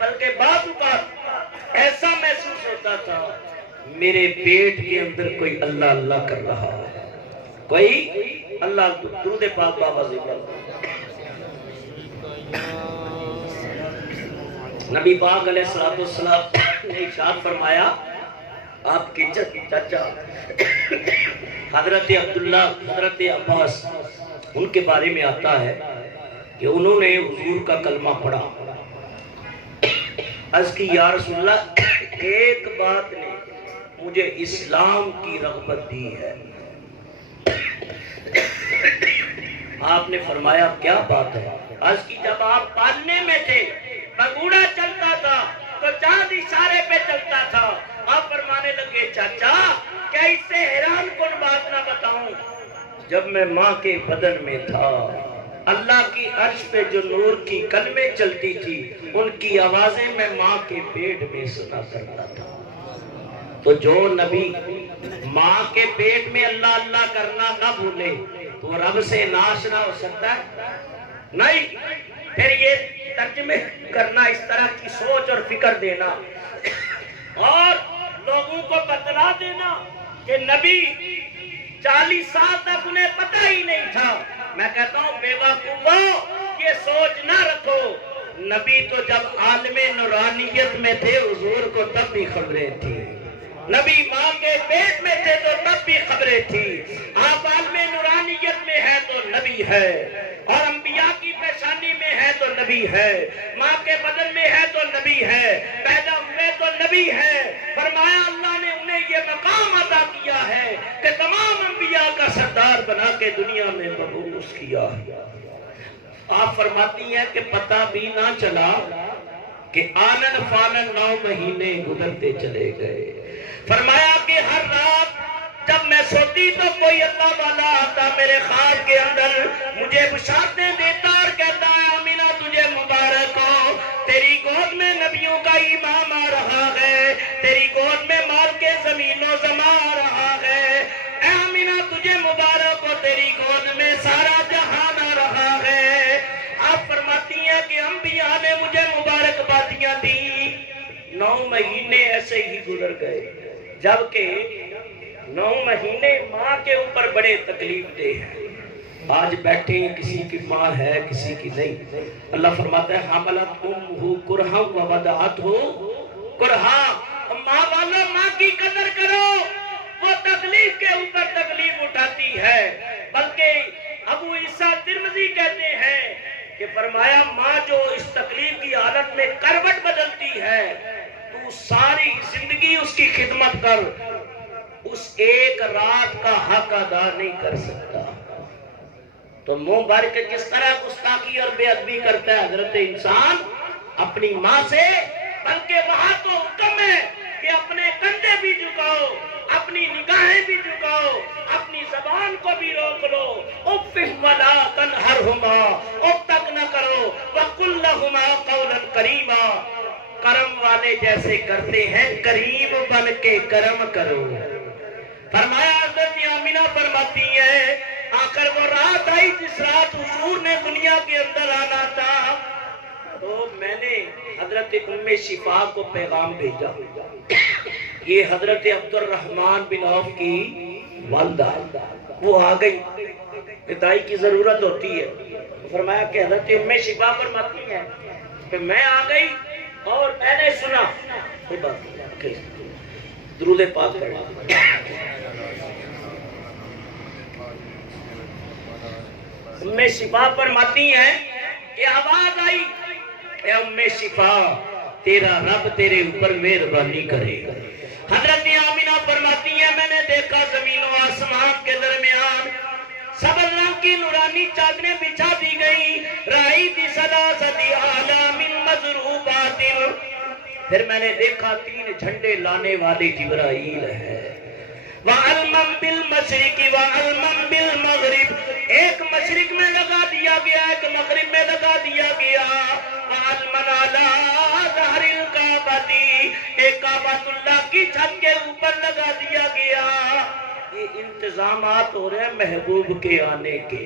بلکہ بعض اوقات ایسا محسوس ہوتا تھا میرے پیٹ کے اندر کوئی اللہ اللہ کر رہا ہے, کوئی اللہ. درود پاک بابا ذکر. نبی پاک علیہ السلام نے ارشاد فرمایا آپ کے چچا حضرت عبداللہ حضرت عباس ان کے بارے میں آتا ہے کہ انہوں نے حضور کا کلمہ پڑھا. عرض کی یا رسول اللہ ایک بات نے مجھے اسلام کی رغبت دی ہے. آپ نے فرمایا کیا بات ہے؟ عرض کی جب آپ پالنے میں تھے بگوڑا چلتا تھا تو چاند اشارے پہ چلتا تھا. آپ فرمانے لگے چاچا کیا اس سے حیران کن بات نہ بتاؤں, جب میں ماں کے بدن میں تھا اللہ کی عرش پہ جو نور کی کلمیں چلتی تھی ان کی آوازیں میں ماں کے پیٹ میں سنا کرتا تھا. تو جو نبی ماں کے پیٹ میں اللہ اللہ کرنا نہ بھولے تو رب سے ناشنا ہو سکتا ہے؟ نہیں. پھر یہ ترجمے کرنا, اس طرح کی سوچ اور فکر دینا اور لوگوں کو بتلا دینا کہ نبی 40 سال تک انہیں پتہ ہی نہیں تھا. میں کہتا ہوں بے وقوفو یہ سوچ نہ رکھو. نبی تو جب عالم نورانیت میں تھے حضور کو تب بھی خبریں تھیں. نبی ماں کے پیٹ میں تھے تو تب بھی خبریں تھیں. آپ عالم نورانیت میں ہے تو نبی ہے, اور انبیاء کی پیشانی میں ہے تو نبی ہے, ماں کے بدن میں ہے تو نبی ہے, پیدا ہوئے تو نبی ہے. فرمایا اللہ نے انہیں یہ مقام عطا کیا ہے کہ تمام انبیاء کا سردار بنا کے دنیا میں مبعوث کیا. آپ فرماتی ہیں کہ پتہ بھی نہ چلا کہ آنن فانن 9 مہینے گزرتے چلے گئے. فرمایا کہ ہر رات جب میں سوتی تو کوئی اللہ والا آتا میرے خواب کے اندر, مجھے بشارتیں دیتا اور کہتا ہے آمینہ تجھے مبارک ہو, تیری گود میں نبیوں کا امام آ رہا ہے, تیری گود میں مال کے زمین و زماں آ رہا ہے. اے آمینہ تجھے مبارک ہو, تیری گود میں سارا جہان آ رہا ہے. آپ فرماتی ہیں کہ انبیاء نے مجھے مبارکبادیاں دی. 9 مہینے ایسے ہی گزر گئے, جبکہ 9 مہینے ماں کے اوپر بڑے تکلیف دہ ہیں. آج بیٹھے کسی کی ماں ہے کسی کی نہیں. اللہ فرماتا ہے حملت امہ کرہا ووضعتہ کرہا. ماں والا ماں کی قدر کرو, وہ تکلیف کے اوپر تکلیف اٹھاتی ہے. بلکہ ابو عیسیٰ ترمذی کہتے ہیں کہ فرمایا ماں جو اس تکلیف کی حالت میں کروٹ بدلتی ہے تو ساری زندگی اس کی خدمت کر, اس ایک رات کا حق ادا نہیں کر سکتا. تو منہ بھر کے کس طرح گستاخی اور بے ادبی کرتا ہے حضرت انسان اپنی ماں سے. بلکہ وہاں تو حکم ہے کہ اپنے کندھے بھی جھکاؤ, اپنی نگاہیں بھی جھکاؤ, اپنی زبان کو بھی روک لو. اف ولا تنہرہما, اف تک نہ کرو. وقل لہما قولا کریما, کرم والے جیسے کرتے ہیں کریم بن کے کرم کرو. فرمایا حضرت آمینہ فرماتی ہے آخر وہ رات آئی جس رات حضور نے دنیا کے اندر آنا تھا, تو میں نے حضرت ام شفا کو پیغام بھیجا. یہ حضرت عبد الرحمن بن عوف کی والدہ وہ آ گئی، ندائی کی ضرورت ہوتی ہے، فرمایا کہ حضرت ام شفا فرماتی ہیں کہ میں آ گئی اور میں نے سنا، کوئی بات نہیں، درود پاک پڑھا۔ ام شفا فرماتی ہیں کہ آواز آئی، اے ام شفا تیرا رب تیرے اوپر مہربانی کرے۔ حضرت آمینہ فرماتی ہیں میں نے دیکھا زمین و آسمان کے درمیان سبز رنگ کی نورانی چادریں بچھا دی گئی، رأیت ثلاثۃ اعلام مضروبات، پھر میں نے دیکھا 3 جھنڈے لانے والے جبرائیل ہے، وَعَلْمًا بِالْمَشْرِقِ وَعَلْمًا بِالْمَغْرِبِ، ایک مشرق میں لگا دیا گیا، ایک مغرب میں لگا دیا گیا، وَعَلْمًا عَلَىٰ ظَهْرِ الْكَعْبَةِ، ایک کعبۃ اللہ کی چھت کے اوپر لگا دیا گیا۔ یہ انتظامات ہو رہے ہیں محبوب کے آنے کے۔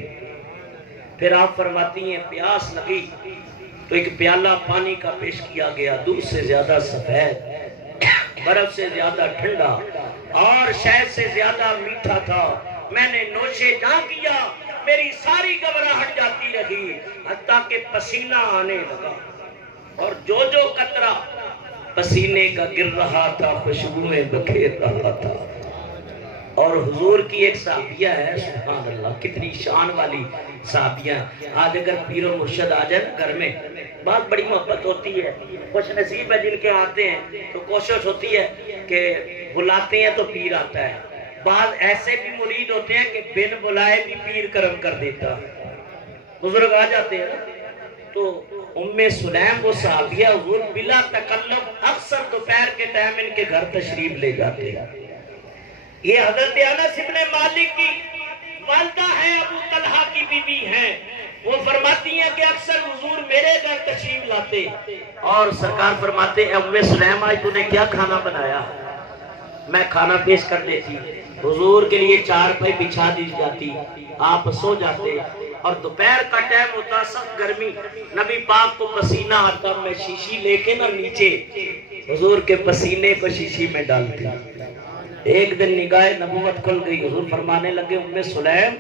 پھر آپ فرماتی ہیں پیاس لگی تو ایک پیالہ پانی کا پیش کیا گیا، دودھ سے زیادہ سفید، برف سے زیادہ ٹھنڈا اور شہد سے زیادہ میٹھا تھا، میں نے نوشے جہاں کیا، میری ساری گھبراہٹ جاتی رہی حتیٰ کہ پسینہ آنے لگا، اور جو جو قطرہ پسینے کا گر رہا تھا خوشبوئیں بکھیر رہا تھا۔ اور حضور کی ایک صحابیہ ہے، سبحان اللہ کتنی شان والی صحابیہ، آج اگر پیر و مرشد آ جائے گھر میں بہت بڑی محبت ہوتی ہے، خوش نصیب ہے جن کے آتے ہیں تو کوشش ہوتی ہے کہ بلاتے ہیں تو پیر آتا ہے، بعض ایسے بھی مرید ہوتے ہیں کہ بن بلائے بھی پیر کرم کر دیتا، بزرگ آ جاتے ہیں۔ تو ام سلیم وہ صحابیہ حضور بلا تکلف اکثر دوپہر کے ٹائم ان کے گھر تشریف لے جاتے ہیں۔ یہ حضرت انس ابن مالک کی والدہ ہے، ابو طلحہ کی بیوی ہیں، وہ فرماتی ہیں کہ اکثر حضور میرے گھر تشریف لاتے اور سرکار فرماتے ہیں ام سلیم آج تو نے کیا کھانا بنایا، میں کھانا پیش کر دیتی، حضور کے لیے چارپائی بچھا دی جاتی، آپ سو جاتے، اور دوپہر کا ٹائم ہوتا سخت گرمی، نبی پاک کو پسینہ آتا، میں شیشی لے کے نہ نیچے حضور کے پسینے کو شیشی میں ڈالتی۔ ایک دن نگاہ نبوت کھل گئی، حضور فرمانے لگے ام سلیم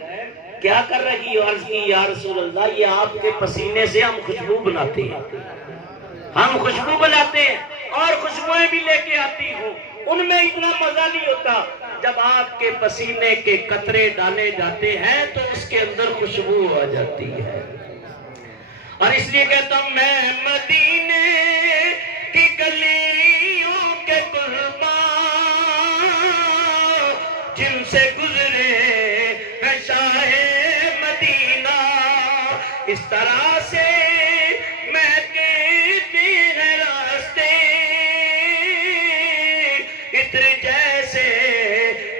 کیا کر رہی ہو؟ عرض کی یا رسول اللہ یہ آپ کے پسینے سے ہم خوشبو بناتے ہیں، ہم خوشبو بناتے ہیں اور خوشبوئیں بھی لے کے آتی ہوں، ان میں اتنا مزہ نہیں ہوتا، جب آپ کے پسینے کے قطرے ڈالے جاتے ہیں تو اس کے اندر خوشبو آ جاتی ہے۔ اور اس لیے کہتا ہوں میں مدینے کی گلیوں کے قربان جن سے گزرے ہے شاہ مدینہ، اس طرح سے مہکتے ہیں راستے عطر جیسے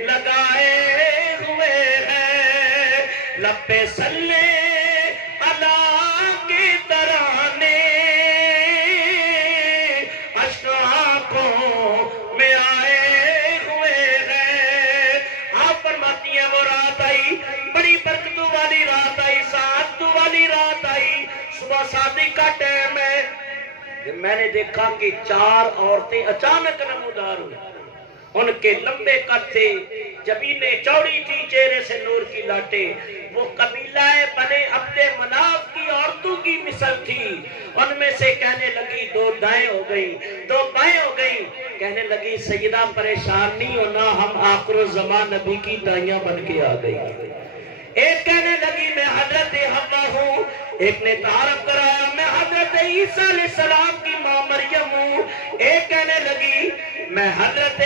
لگائے ہوئے ہیں، لب پہ صلی اللہ کے ترانے اشک آنکھوں میں آئے ہوئے ہیں۔ آپ فرماتی ہیں وہ رات آئی، بڑی برکتوں والی رات آئی، سعادتوں والی رات آئی، صبح صادق کا ٹائم ہے، میں نے دیکھا کہ 4 عورتیں اچانک نمودار ہوئی، ان کے لمبے قد تھے، جبینیں چوڑی تھی، چہرے سے نور کی لاٹیں، وہ قبیلہ بنے عبد مناف کی عورتوں کی مثل تھی، ان میں سے کہنے لگی 2 دائیں ہو گئی 2 بائیں ہو گئی، کہنے لگی سیدہ پریشان نہیں ہونا، ہم آخر الزمان نبی کی دائیاں بن کے آ گئی۔ ایک کہنے لگی میں حضرت حوا ہوں، ایک نے تعارف کرایا میں حضرت عیسیٰ علیہ السلام کی ماں مریم ہوں، ایک کہنے لگی میں حضرت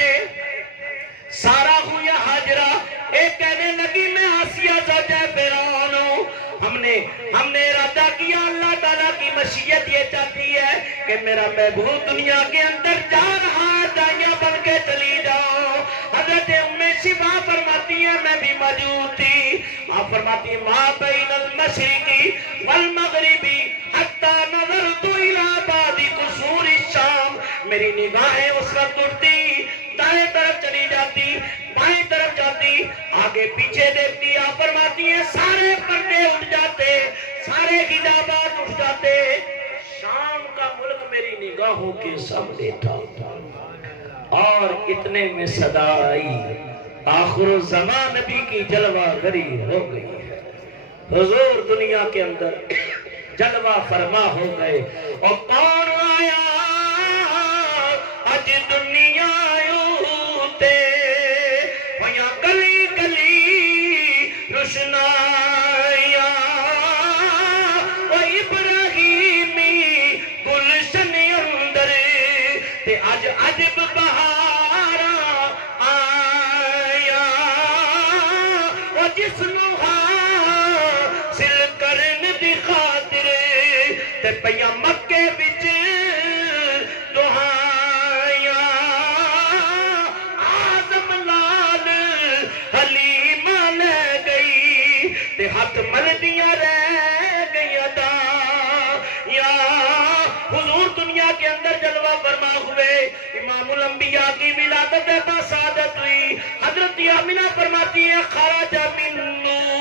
سارہ ہوں یا حاجرہ، ایک کہنے لگی میں آسیہ زوجہ فرعون ہوں۔ ہم نے ارادہ کیا اللہ تعالیٰ کی مشیت یہ چاہتی ہے کہ میرا محبوب دنیا کے اندر جا رہا ہے، دائیاں بن کے چلی جاؤ۔ حضرت ام شفا فرماتی ہے میں بھی موجود تھی، آپ فرماتی ہیں ما بین المشرقی والمغربی حتی نظرت الی بعض قصور الشام، میری نگاہیں اس وقت اٹھتی، دائیں طرف چلی جاتی، بائیں طرف جاتی، آگے پیچھے دیکھتی، آپ فرماتی ہیں سارے پردے اٹھ جاتے، سارے حجابات اٹھ جاتے، شام کا ملک میری نگاہوں کے سامنے تھا، اور اتنے میں صدا آئی آخر الزمان نبی کی جلوہ گری ہو گئی ہے۔ حضور دنیا کے اندر جلوہ فرما ہو گئے، اور کون آیا اج دنیا تے ہویا گلی گلی روشنایا، او ابراہیمی گلشن اندر تے اج عجب بہاراں آیا، او جس نو حاصل کرن دی خاطر تے پیاں مکے وچ دعائیاں، آدم لال حلیمہ لے گئی تے ہاتھ ملدیاں رہ گئیاں یا حضور دنیا کے اندر جلوہ فرما ہوئے، امام الانبیاء کی ولادت بسعادت ہوئی، حضرت آمنہ فرماتی ہے خرج من نور،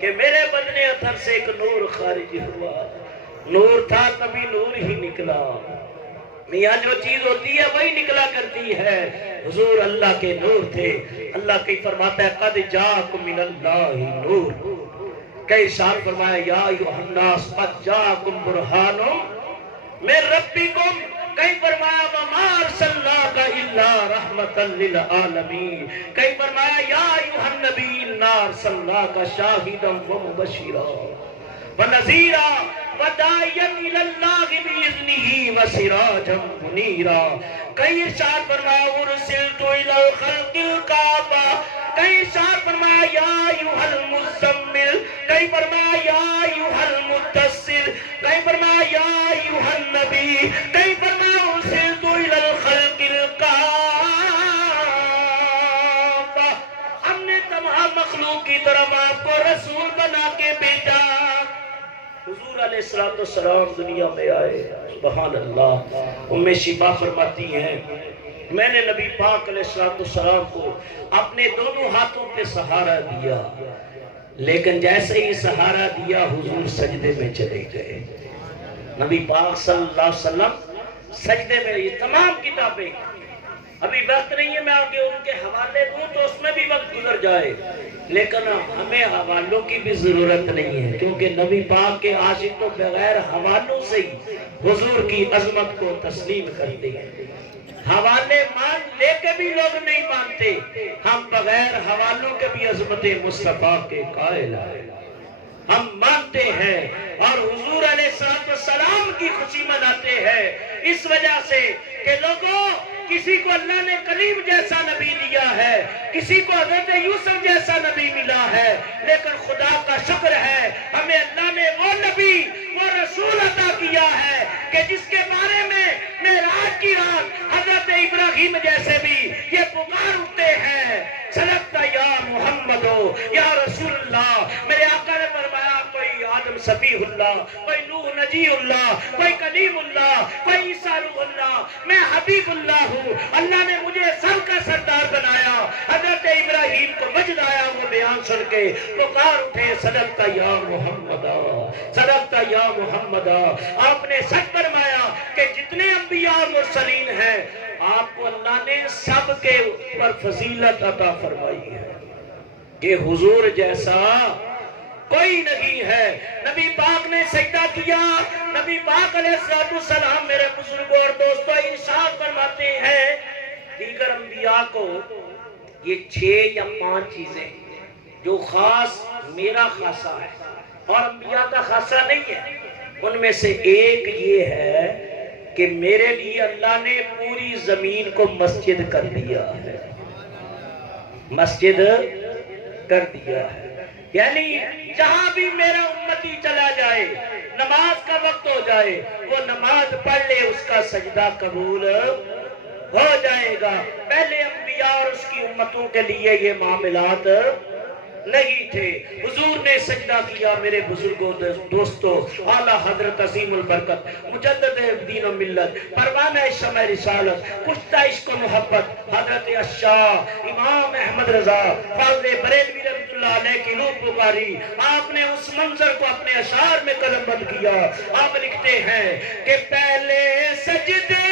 کہ میرے بدن اثر سے ایک نور خارج ہوا، نور تھا تبھی نور ہی نکلا، میاں جو چیز ہوتی ہے وہی نکلا کرتی ہے، حضور اللہ کے نور تھے۔ اللہ کی فرماتا ہے قد جاءکم من اللہ نور، کئی ارشاد فرمایا یا ایھا الناس قد جاءکم برہان من ربکم، کئی فرمایا وما ارسلناک الا رحمتا للعالمین، کئی فرمایا یا ایھا النبی انا ارسلناک شاہدا ومبشرا ونذیرا وداعیا الی اللہ باذنہ وسراجا منیرا، کئی ارشاد فرمایا ارسلت الی الخلق کافہ، کئی ارشاد فرمایا یا ایھا المزمل، کئی فرمایا یا ایھا المدثر، کئی فرمایا یا ایھا النبی، کئی فرمایا ارسلت الی الخلق کافہ، ہم نے تمام مخلوق کی طرف آپ کو رسول بنا کے بھیجا۔ حضور علیہ السلام دنیا میں آئے، سبحان اللہ۔ ام شفا فرماتی ہیں میں نے نبی پاک علیہ السلام کو اپنے دونوں ہاتھوں پہ سہارا دیا، لیکن جیسے ہی سہارا دیا حضور سجدے میں چلے گئے۔ نبی پاک صلی اللہ علیہ وسلم سجدے میں، یہ تمام کتابیں، ابھی وقت نہیں ہے میں آگے ان کے حوالے دوں تو اس میں بھی وقت گزر جائے، لیکن ہمیں حوالوں کی بھی ضرورت نہیں ہے، کیونکہ نبی پاک کے عاشق تو بغیر حوالوں سے ہی حضور کی عظمت کو تسلیم کرتے ہیں۔ حوالے مان لے کے بھی لوگ نہیں مانتے، ہم بغیر حوالوں کے بھی عظمت مصطفیٰ کے قائل ہیں، ہم مانتے ہیں اور حضور علیہ السلام کی خوشی مناتے ہیں، اس وجہ سے کہ لوگوں کسی کو اللہ نے کلیم جیسا نبی دیا ہے، کسی کو حضرت یوسف جیسا نبی ملا ہے، لیکن خدا کا شکر ہے ہمیں اللہ نے وہ نبی وہ رسول عطا کیا ہے کہ جس کے بارے میں معراج کی رات حضرت ابراہیم جیسے بھی یہ پکار اٹھتے ہیں صدقت یا محمد یا رسول اللہ۔ میرے آقا نے فرمایا کوئی آدم صفی اللہ، کوئی نوح نجی اللہ، کوئی کلیم اللہ، کوئی عیسیٰ روح اللہ، میں حبیب اللہ ہوں، اللہ نے مجھے سب کا سردار بنایا۔ حضرت ابراہیم کو وجد آیا وہ بیان سن کے پکار اٹھے صدقت یا محمد، صدقت یا محمد۔ آپ نے سچ فرمایا کہ جتنے انبیاء اور مرسلین ہیں آپ کو اللہ نے سب کے اوپر فضیلت عطا فرمائی ہے، کہ حضور جیسا کوئی نہیں ہے۔ نبی پاک نے سجدہ کیا، نبی پاک علیہ السلام میرے بزرگوں اور دوستوں ارشاد فرماتے ہیں دیگر انبیاء کو یہ 6 یا 5 چیزیں جو خاص میرا خاصہ ہے اور انبیاء کا خاصہ نہیں ہے، ان میں سے ایک یہ ہے کہ میرے لیے اللہ نے پوری زمین کو مسجد کر دیا ہے، مسجد کر دیا ہے، یعنی جہاں بھی میرا امتی چلا جائے نماز کا وقت ہو جائے وہ نماز پڑھ لے اس کا سجدہ قبول ہو جائے گا۔ پہلے انبیاء اور اس کی امتوں کے لیے یہ معاملات نہیں تھے، حضور نے سجدہ کیا۔ میرے بزرگوں دوستوں اعلیٰ حضرت عظیم البرکت مجدد دین و ملت پروانہ شمع رسالت کشتہ عشق و محبت حضرت الشاہ امام احمد رضا فاضل بریلوی رحمۃ اللہ علیہ کی روح پکاری، آپ نے اس منظر کو اپنے اشعار میں قلم بند کیا۔ آپ لکھتے ہیں کہ پہلے سجدے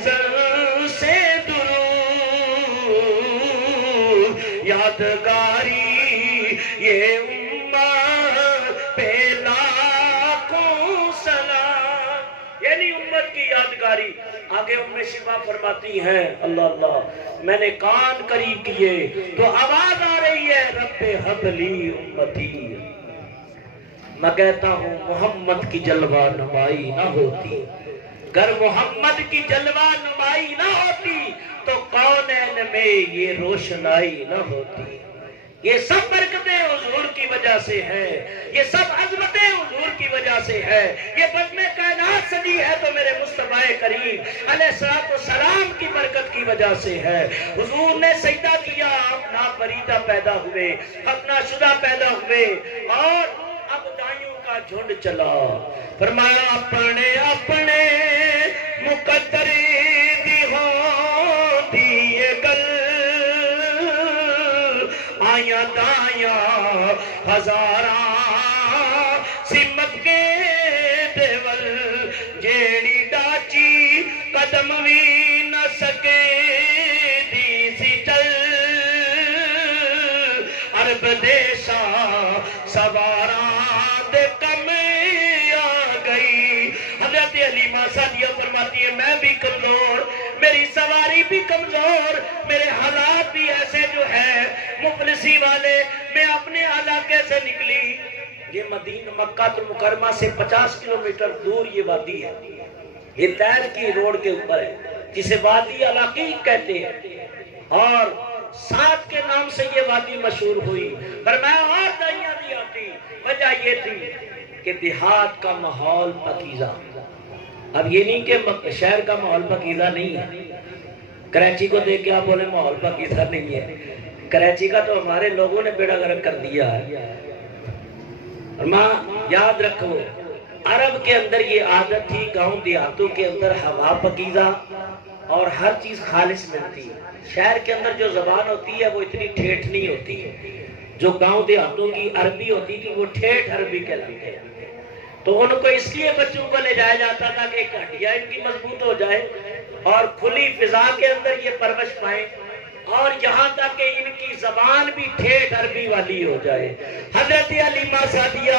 نظر سے درود یادگاری یہ امت پہ لاکھوں سلام، یعنی امت کی یادگاری۔ آگے شفا فرماتی ہیں اللہ اللہ، میں نے کان قریب کیے تو آواز آ رہی ہے رب ہب لی امتی۔ میں کہتا ہوں محمد کی جلوہ نمائی نہ ہوتی، اگر محمد کی جلوہ نمائی نہ ہوتی تو کونین میں یہ روشنائی نہ ہوتی۔ یہ سب برکتیں حضور کی وجہ سے ہیں، یہ سب عظمتیں حضور کی وجہ سے ہے، یہ بزم کائنات سجی ہے تو میرے مصطفیٰ کریم علیہ السلام کی برکت کی وجہ سے ہے۔ حضور نے سجدہ کیا، آپ ناپریدہ پیدا ہوئے، ختنہ شدہ پیدا ہوئے، اور اب دائیوں کا جھنڈ چلا۔ فرمایا اپنے اپنے مقدر دی ہو دیے گل، آیا دائیاں ہزاراں سمت کے دیول، جیڑی ڈاچی قدم بھی نہ سکے دی سی چل، عرب دیشا سواراں دے کم آ گئی۔ حضرت حلیمہ سعدیہ فرماتی ہے میں بھی کمزور، میری سواری بھی کمزور، میرے حالات بھی ایسے جو ہے مفلسی والے، میں اپنے علاقے سے نکلی، یہ مدینہ مکہ المکرمہ سے 50 کلومیٹر دور یہ وادی ہے، یہ طائف کی روڈ کے اوپر ہے جسے وادی علاقی کہتے ہیں، اور سعد کے نام سے یہ وادی مشہور ہوئی۔ فرمایا اور دائیاں بھی آتی، وجہ یہ تھی کہ دیہات کا ماحول پاکیزہ۔ اب یہ نہیں کہ شہر کا ماحول پاکیزہ نہیں ہے، کراچی کو دیکھ کے آپ بولے ماحول پاکیزہ نہیں ہے، کراچی کا تو ہمارے لوگوں نے بیڑا غرق کر دیا ہے۔ اور ماں یاد رکھو عرب کے اندر یہ عادت تھی، گاؤں دیہاتوں کے اندر ہوا پاکیزہ اور ہر چیز خالص ملتی ہے۔ شہر کے اندر جو زبان ہوتی ہے وہ اتنی ٹھیٹھ نہیں ہوتی ہے، جو گاؤں دیہاتوں کی عربی ہوتی تھی وہ ٹھیٹھ عربی کہلاتی ہے۔ تو ان کو اس لیے بچوں کو لے جایا جاتا تھا کہ ہڈیاں ان کی مضبوط ہو جائے اور کھلی فضا کے اندر یہ پرورش پائیں، اور یہاں تک کہ ان کی زبان بھی ٹھیٹھ عربی والی ہو جائے۔ حضرت حلیمہ سعدیہ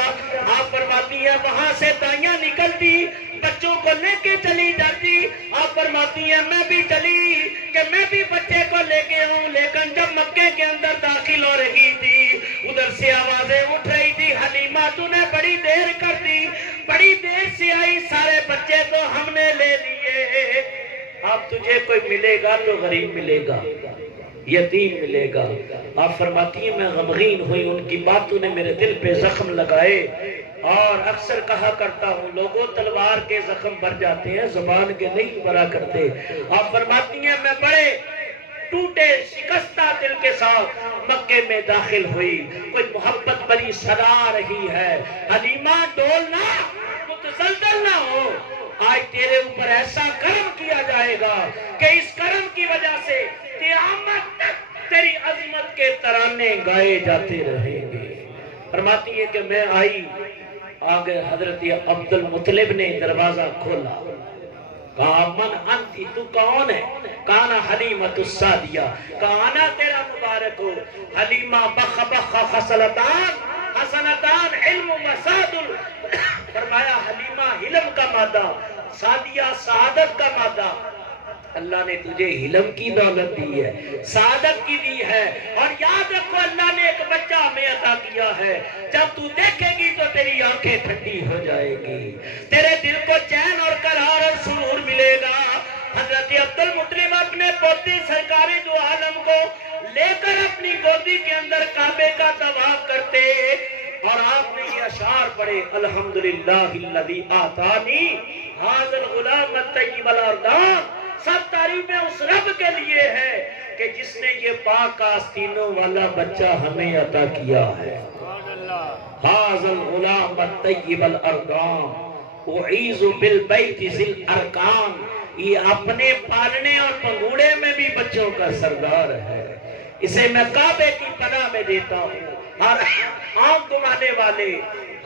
آپ فرماتی ہیں وہاں سے دائیاں نکلتی، بچوں کو لے کے چلی جاتی، آپ فرماتی ہیں میں بھی چلی کہ میں بھی بچے کو لے کے آؤں، لیکن جب مکے کے اندر داخل ہو رہی تھی ادھر سے آوازیں اٹھ رہی تھی حلیمہ تو نے بڑی دیر کر دی، بڑی دیر سے آئی، سارے بچے تو ہم نے لے لیے، اب تجھے کوئی ملے گا تو غریب ملے گا، یتیم ملے گا۔ آپ فرماتی ہیں میں غمگین ہوئی، ان کی باتوں نے میرے دل پہ زخم لگائے، اور اکثر کہا کرتا ہوں لوگوں تلوار کے زخم بھر جاتے ہیں زبان کے نہیں بھرا کرتے۔ آپ فرماتی ہیں میں بڑے ٹوٹے شکستہ دل کے ساتھ مکے میں داخل ہوئی، کوئی محبت بری صدا آ رہی ہے، حلیمہ ڈولنا متزلزل نہ ہو، آج تیرے اوپر ایسا کرم کیا جائے گا کہ اس کرم کی وجہ سے قیامت تک تیری عظمت کے ترانے گائے جاتے رہیں گے۔ فرماتی ہے کہ میں آئی، آگے حضرت عبد المطلب نے دروازہ کھولا، کہا من انتی تو کون ہے؟ کانا حلیمۃ السعدیہ، کہانا تیرا مبارک ہو، حلیمہ بخ بخ خصلتان حسنتان علم مساد، فرمایا حلیمہ علم کا مادہ، سعدیہ سعادت کا مادہ، اللہ نے تجھے علم کی دولت دی ہے، سعادت کی دی ہے، اور یاد رکھو اللہ نے ایک بچہ ہمیں عطا کیا ہے، جب تو دیکھے گی تو تیری آنکھیں ٹھنڈی ہو جائے گی، تیرے دل کو چین اور قرار اور سرور ملے گا۔ حضرت عبد المطلب اپنے پوتے سرکار دو عالم کو لے کر اپنی گودی کے اندر کعبے کا طواف کرتے، اور آپ نے یہ اشعار پڑھے الحمدللہ الذی آتانی ھذا الغلام الطیب الارضام، سب تعریفیں اس رب کے لیے ہے کہ جس نے یہ پاک آستینوں والا بچہ ہمیں عطا کیا ہے۔ ھذا الغلام الطیب الارضام اعیذ بالبیت ذی الارکان، یہ اپنے پالنے اور پنگوڑے میں بھی بچوں کا سردار ہے، اسے میں کعبے کی پناہ میں دیتا ہوں، ہر آنکھ گمانے والے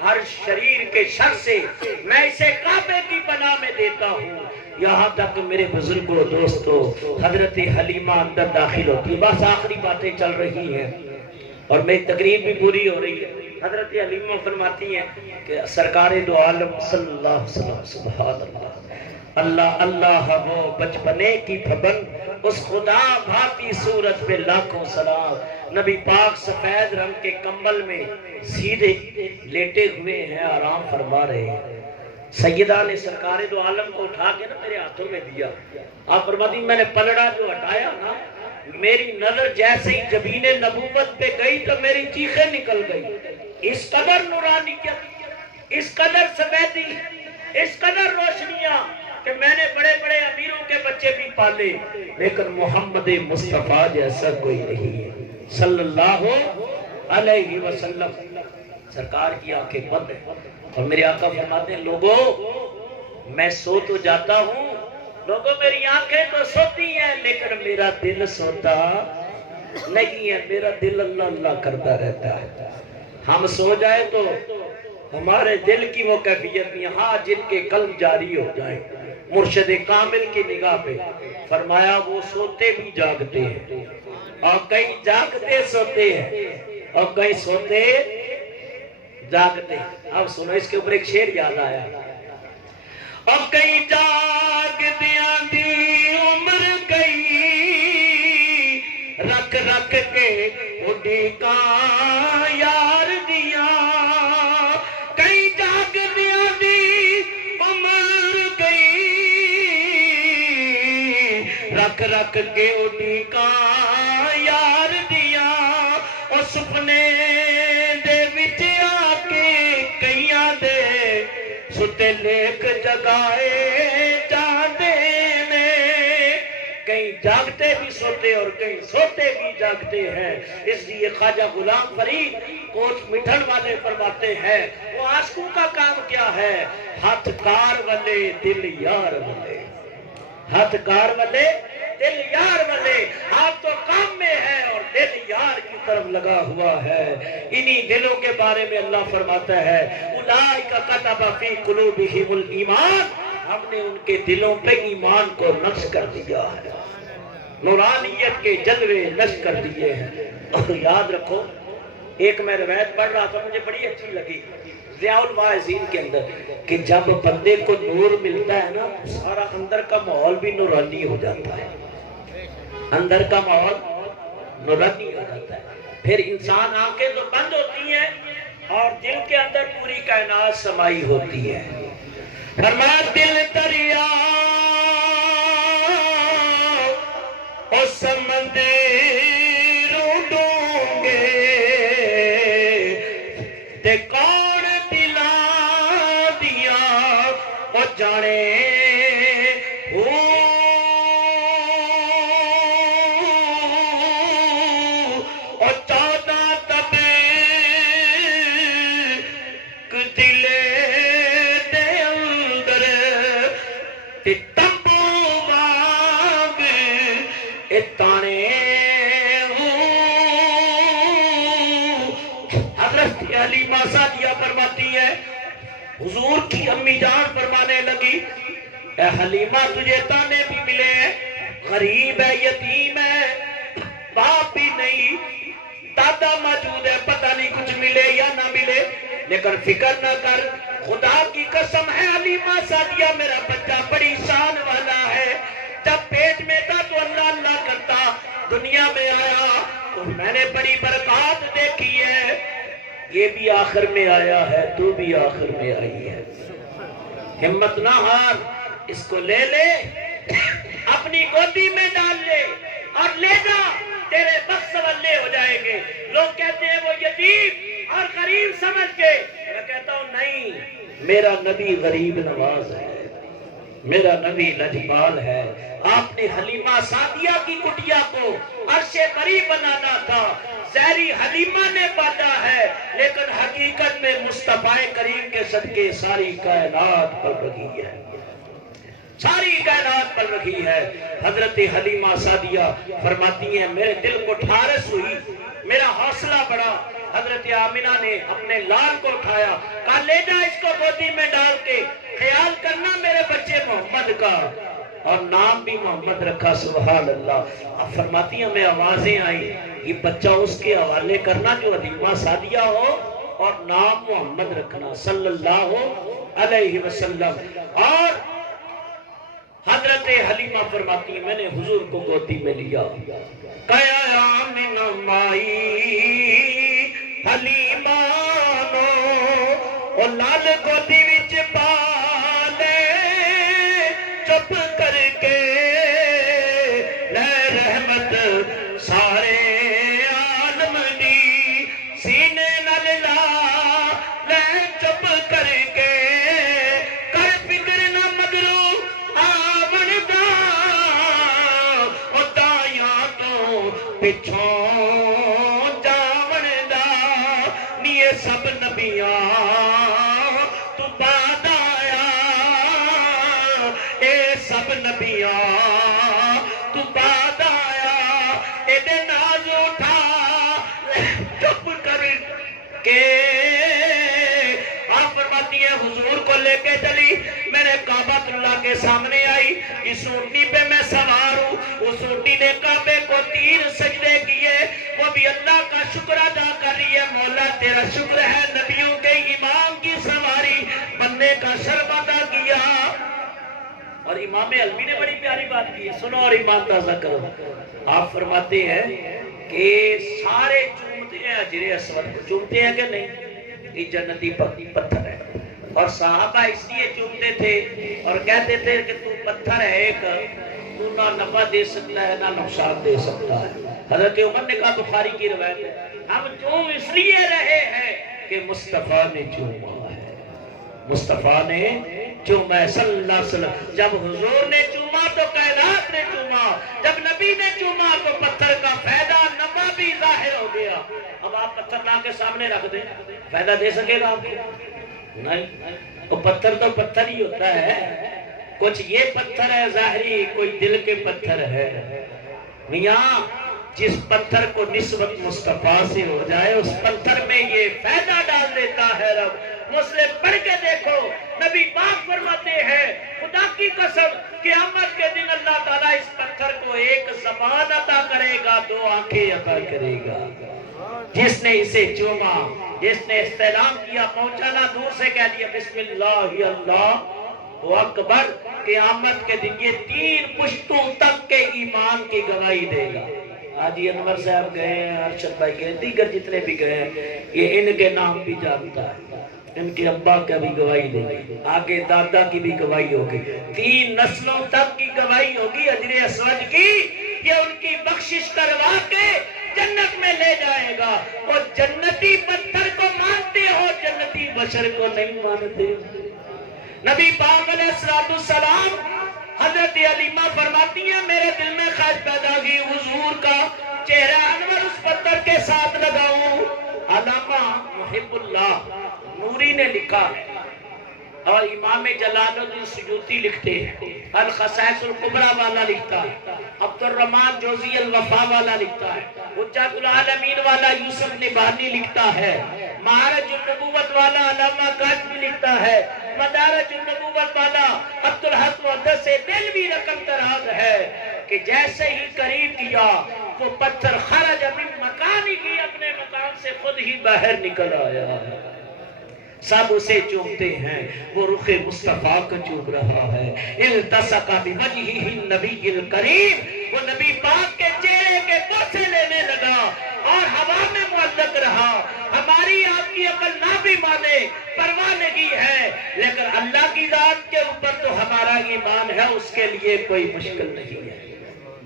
ہر شریر کے شر سے میں اسے کعبے کی پناہ میں دیتا ہوں، یہاں تک میرے بزرگوں دوستوں حضرت حلیمہ اندر داخل ہوتی ہے. بس آخری باتیں چل رہی ہیں اور میری تقریر بھی پوری ہو رہی ہے. حضرت حلیمہ فرماتی ہیں کہ سرکار دو عالم صلی اللہ علیہ وسلم سبحان اللہ اللہ اللہ وہ بچپنے کی پھبن اس خدا بھاتی صورت پہ لاکھوں سلام. نبی پاک سفید رنگ کے کمبل میں سیدھے لیٹے ہوئے ہیں آرام فرما رہے ہیں. سیدہ نے سرکار دو عالم کو اٹھا کے نا میرے ہاتھوں میں دیا. آپ فرماتی میں نے پلڑا جو ہٹایا نا میری نظر جیسے ہی جبین نبوت پہ گئی تو میری چیخیں نکل گئی. اس قدر نورانیت اس قدر سفیدی اس قدر روشنیاں کہ میں نے بڑے بڑے امیروں کے بچے بھی پالے لیکن محمد مصطفیٰ جیسا کوئی نہیں ہے صلی اللہ علیہ وسلم. سرکار کی آنکھیں بند ہیں اور میرے آقا فرماتے ہیں لوگوں میں سو تو جاتا ہوں لوگوں میری آنکھیں تو سوتی ہیں لیکن میرا دل سوتا نہیں ہے. میرا دل اللہ اللہ کرتا رہتا ہے. ہم سو جائے تو ہمارے دل کی وہ کیفیت نہیں. ہاں جن کے قلب جاری ہو جائے مرشد کامل کی نگاہ پہ فرمایا وہ سوتے بھی جاگتے ہیں اور کئی جاگتے سوتے ہیں اور کئی سوتے جاگتے. اب سنو اس کے اوپر ایک شعر یاد آیا. اور کئی جاگدیاں دی عمر گئی رکھ رکھ کے اڈی کان یار دیا. کئی جاگدیاں دی عمر گئی رکھ رکھ کے اڈی کان یار دیا. اور سپنے دے وچ آ کے کئیاں دے ستے لیک جگائے جاندے نے. کہیں جاگتے بھی سوتے اور کہیں سوتے بھی جاگتے ہیں. اس لیے خواجہ غلام فرید کوٹ مٹھن والے فرماتے ہیں وہ عاشقوں کا کام کیا ہے ہاتھ کار والے دل یار والے. ہاتھ کار والے دل یار والے. ہاتھ تو کام میں ہے اور دل یار کی طرف لگا ہوا ہے. انہی دلوں کے بارے میں اللہ فرماتا ہے اولئک کتب فی قلوبہم الایمان. ہم نے ان کے دلوں پہ ایمان کو نقش کر دیا ہے. نورانیت کے جلوے نقش کر دیے ہیں. اور یاد رکھو ایک میں روایت پڑھ رہا تھا مجھے بڑی اچھی لگی ضیاء الواعظین کے اندر کہ جب بندے کو نور ملتا ہے نا سارا اندر کا ماحول بھی نورانی ہو جاتا ہے. اندر کا ماحول نورانی ہو جاتا ہے. پھر انسان آنکھیں تو بند ہوتی ہیں اور دل کے اندر پوری کائنات سمائی ہوتی ہے. فرمایا دل دریا اور سمندر ڈونگے تے کون دلا دیا اور جانے اور چودہ تبے دلے دے اندر تے تمبو باغ اتانے. حضرت حلیمہ سعدیہ فرماتی ہے حضور کی امی جان فرمانے لگی اے حلیمہ تجھے تانے بھی ملے غریب ہے یتیم ہے باپ بھی نہیں دادا موجود ہے پتہ نہیں کچھ ملے یا نہ ملے لیکن فکر نہ کر خدا کی قسم ہے حلیمہ سعدیہ میرا بچہ بڑی شان والا ہے. جب پیٹ میں تھا تو اللہ اللہ کرتا دنیا میں آیا تو میں نے بڑی برکات دیکھی ہے. یہ بھی آخر میں آیا ہے تو بھی آخر میں آئی ہے. ہمت نہ ہار اس کو لے لے اپنی گودی میں ڈال لے اور لے جا تیرے بخت سولے ہو جائیں گے. لوگ کہتے ہیں وہ یتیم اور غریب سمجھ کے میں کہتا ہوں نہیں میرا نبی غریب نواز ہے میرا نبی لجپال ہے. آپ نے حلیمہ سعدیہ کی کٹیا کو عرش بری بنانا تھا زہری حلیمہ نے پاتا ہے لیکن حقیقت میں مصطفیٰ کریم کے صدقے ساری کائنات پر رہی ہے. ساری کائنات پر رکھی ہے. حضرت حلیمہ سعدیہ فرماتی ہیں میرے دل کو ٹھارس ہوئی میرا حوصلہ بڑھا. حضرت آمنہ نے اپنے لال کو اٹھایا کہا لے جا اس کو گودی میں ڈال کے خیال کرنا میرے بچے محمد کا اور نام بھی محمد رکھا، سبحان اللہ۔ اب فرماتی ہیں ہمیں آوازیں آئی یہ بچہ اس کے حوالے کرنا جو حلیمہ سعدیہ ہو اور نام محمد رکھنا صلی اللہ علیہ وسلم۔ اور حضرت حلیمہ فرماتی ہیں میں نے حضور کو گودی میں لیا، کہا آمنہ مائی حلیمہ نو او لال گودی وچ پالے، چپ کر کے لے رحمت سارے عالم دی، سینے نال لا لے چپ کر کے، کر فکر نہ مگرو آون دا، او دایاں تو پچھوں جاون دا، نیے سب نبیاں تو بعد آیا، اے سب نبیاں تو بعد آیا، اے دے ناز اٹھا چپ کر کے۔ آپ فرماتی ہیں حضور کو لے کے چلی، میں نے کعبۃ اللہ کے سامنے آئی، اس اونٹنی پہ میں سوار ہوں، اس اونٹنی نے کعبے کو 3 سجدے کیے، وہ بھی اللہ کا شکر ادا کر رہی ہے، مولا تیرا شکر ہے نبیوں کے امام کی سواری بننے کا شرف ادا کیا۔ اور امام علوی نے بڑی پیاری بات کی ہے، سنو اور ایمان تازہ کرو۔ آپ فرماتے ہیں کہ سارے چومتے ہیں حجر اسود کو، چومتے ہیں کہ نہیں؟ یہ جنتی پتھر ہے، اور صحابہ اس لیے چومتے تھے اور کہتے تھے کہ تو پتھر ہے ایک، تو نہ نفع دے سکتا ہے نہ نقصان دے سکتا ہے۔ حضرت عمر نے کہا، بخاری کی روایت ہے، ہم چوم اس لیے رہے ہیں کہ مصطفیٰ نے چوما ہے، مصطفیٰ نے چوما ہے صلی اللہ علیہ وسلم۔ جب حضور نے چوما تو کائنات نے چوما، جب نبی نے چوما تو پتھر کا فائدہ نفع بھی ظاہر ہو گیا۔ اب آپ پتھر لا کے سامنے رکھ دیں، فائدہ دے سکے گا آپ کو؟ نہیں، تو پتھر تو پتھر ہی ہوتا ہے، کچھ یہ پتھر ہے ظاہری، کوئی دل کے پتھر ہے۔ میاں جس پتھر کو نسبت مصطفیٰ سے ہو جائے اس پتھر میں یہ فائدہ ڈال دیتا ہے رب۔ مسلم پڑھ کے دیکھو، نبی پاک فرماتے ہیں خدا کی قسم قیامت کے دن اللہ تعالیٰ اس پتھر کو ایک زبان عطا کرے گا، 2 آنکھیں عطا کرے گا۔ جس نے اسے چوما، جس نے استعلام کیا، پہنچانا دور سے کہہ دیا بسم اللہ اللہ اکبر، قیامت کے دن یہ 3 پشتوں تک کے ایمان کی گواہی دے گا۔ آج یہ انور صاحب گئے ہیں، ارشد بھائی گئے، دیگر جتنے بھی گئے ہیں، یہ ان کے نام بھی جانتا ہے، ان کے ابا کا بھی گواہی دے گی، آگے دادا کی بھی گواہی ہوگی، 3 نسلوں تک کی گواہی ہوگی حجر اسود کی۔ یہ ان کی بخشش کروا کے جنت میں لے جائے گا، اور جنتی پتھر کو مانتے ہو، جنتی بشر کو نہیں مانتے۔ نبی پاک علیہ السلام حضرت علیمہ فرماتی ہیں میرے دل میں خواہش پیدا کی حضور کا چہرہ انور اس پتھر کے ساتھ لگاؤں۔ علامہ محب اللہ نوری نے لکھا ہے اور امام جلال الدین سیوطی لکھتے ہیں، الخصائص الکبریٰ والا لکھتا ہے، عبد الرحمن جوزی الوفا والا لکھتا ہے، حجت العالمین والا یوسف نبہانی لکھتا ہے، معارج النبوت والا علامہ کاشمی لکھتا ہے، مدارج النبوت والا عبد الحق محدث دلوی رقم دراز ہے کہ جیسے ہی قریب کیا وہ پتھر خرج من مکانی کی، اپنے مکان سے خود ہی باہر نکل آیا ہے۔ سب اسے چومتے ہیں، وہ رخ مصطفیٰ کو چوم رہا ہے۔ التصق بوجہہ النبی الکریم، وہ نبی پاک کے چہرے کے بوسے لینے لگا اور ہوا میں معلق رہا۔ ہماری آپ کی عقل نہ بھی مانے، پرواہ نہیں ہے، لیکن اللہ کی ذات کے اوپر تو ہمارا ایمان ہے، اس کے لیے کوئی مشکل نہیں ہے۔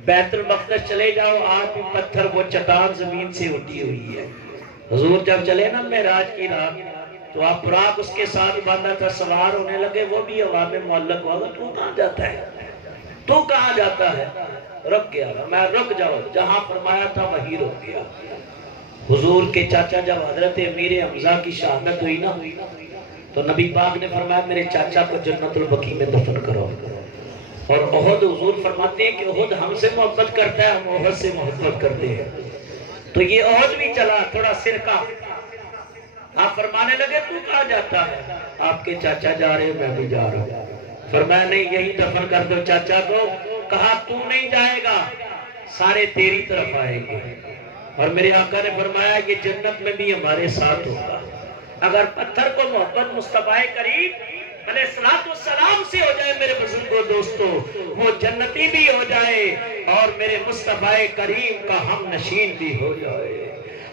بیت المقدس چلے جاؤ، آج بھی پتھر وہ چٹان زمین سے اٹھی ہوئی ہے۔ حضور جب چلے نا معراج کی رات، تو آپ براق اس کے ساتھ باندھا تھا، سوار ہونے لگے، وہ بھی ہوا میں معلق ہوا، تو کہاں جاتا ہے، تو کہاں جاتا ہے؟ رک گیا، میں رک جاؤ، جہاں فرمایا تھا وہی رک گیا۔ حضور کے چاچا جب حضرت امیر حمزہ کی شہادت ہوئی نا، تو نبی پاک نے فرمایا میرے چاچا کو جنت البقیع میں دفن کرو۔ اور احد، حضور فرماتے ہیں کہ احد ہم سے محبت کرتا ہے، ہم احد سے محبت کرتے ہیں۔ تو یہ احد بھی چلا، تھوڑا سرکہ۔ آپ فرمانے لگے تو کہاں جاتا ہے؟ آپ کے چاچا جا رہے ہیں، میں بھی جا رہا ہوں۔ فرمایا نہیں یہی دفن کر دو چاچا کو. کہا تو نہیں جائے گا, سارے تیری طرف آئیں گے. اور میرے آقا نے فرمایا یہ جنت میں بھی ہمارے ساتھ ہوگا. اگر پتھر کو محبت مصطفیٰ کریم علیہ السلام سے ہو جائے میرے بزرگوں دوستو, وہ جنتی بھی ہو جائے اور میرے مصطفیٰ کریم کا ہم نشین بھی ہو جائے.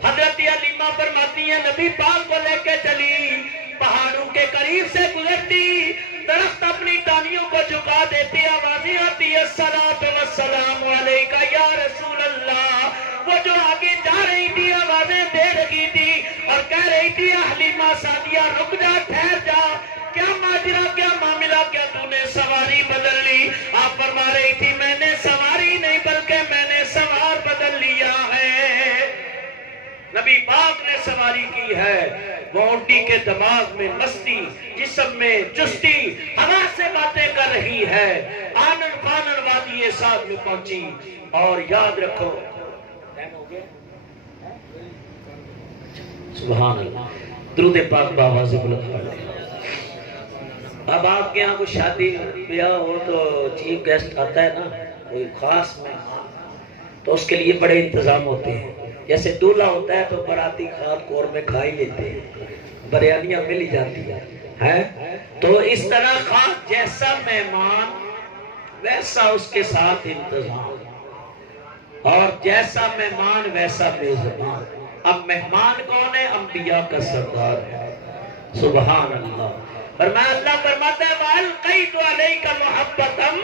حضرت علیمہ فرماتی ہیں نبی پاک کو لے کے چلی, پہاڑوں کے قریب سے گزرتی, درخت اپنی ٹانیوں کو جھکا دیتی, آوازیں آتی ہے الصلاۃ والسلام علیکہ یا رسول اللہ. وہ جو آگے جا رہی تھی آوازیں دے رہی تھی اور کہہ رہی تھی حلیمہ سعدیہ رک جا, ٹھہر جا, کیا ماجرا, کیا معاملہ, کیا تو نے سواری بدل لی؟ آپ فرما رہی تھی میں نے سواری نہیں بلکہ میں نے سوار بدل لیا ہے. نبی پاک نے سواری کی ہے. وہ اونٹی کے دماغ میں مستی, جسم میں چستی, ہوا سے باتیں کر رہی ہے. آنن فانن وادی سعد میں پہنچی. اور یاد رکھو سبحان اللہ, درود پاک بآواز بلند پڑھیں. اب آپ کے یہاں کوئی شادی بیاہ ہو تو چیف گیسٹ آتا ہے نا, کوئی خاص مہمان, تو اس کے لیے بڑے انتظام ہوتے ہیں. جیسے دولہا ہوتا ہے تو باراتی خان کور میں کھا ہی لیتے ہیں, بریانیاں مل ہی جاتی ہیں. تو اس طرح خاص جیسا مہمان ویسا اس کے ساتھ انتظام, اور جیسا مہمان ویسا میزبان. اب مہمان کون ہے؟ انبیاء کا سردار ہے. سبحان اللہ. فرمایا اللہ فرماتا ہے وَأَلْقَيْتُ عَلَيْكَ مُحَبَّةً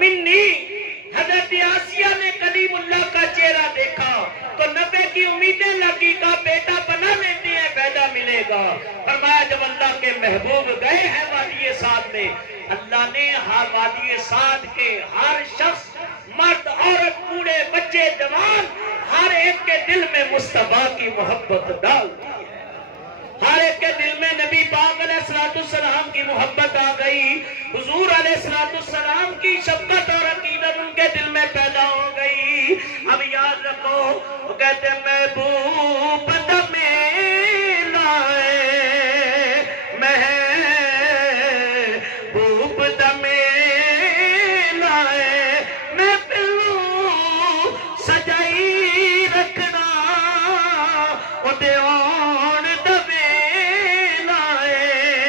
مِّنِّي. حضرت آسیہ نے کلیم اللہ کا چہرہ دیکھا تو نبی کی امیدیں لگی کا بیٹا بنا لیتے ہیں پیدا ملے گا. فرمایا جب اللہ کے محبوب گئے ہیں وادی سعد میں, اللہ نے ہر وادی سعد کے ہر شخص, مرد عورت, بوڑھے بچے جوان, ہر ایک کے دل میں مصطفیٰ کی محبت ڈال دی. ہر ایک کے دل میں نبی پاک علیہ السلام کی محبت آ گئی. حضور علیہ السلام کی شفقت اور عقیدت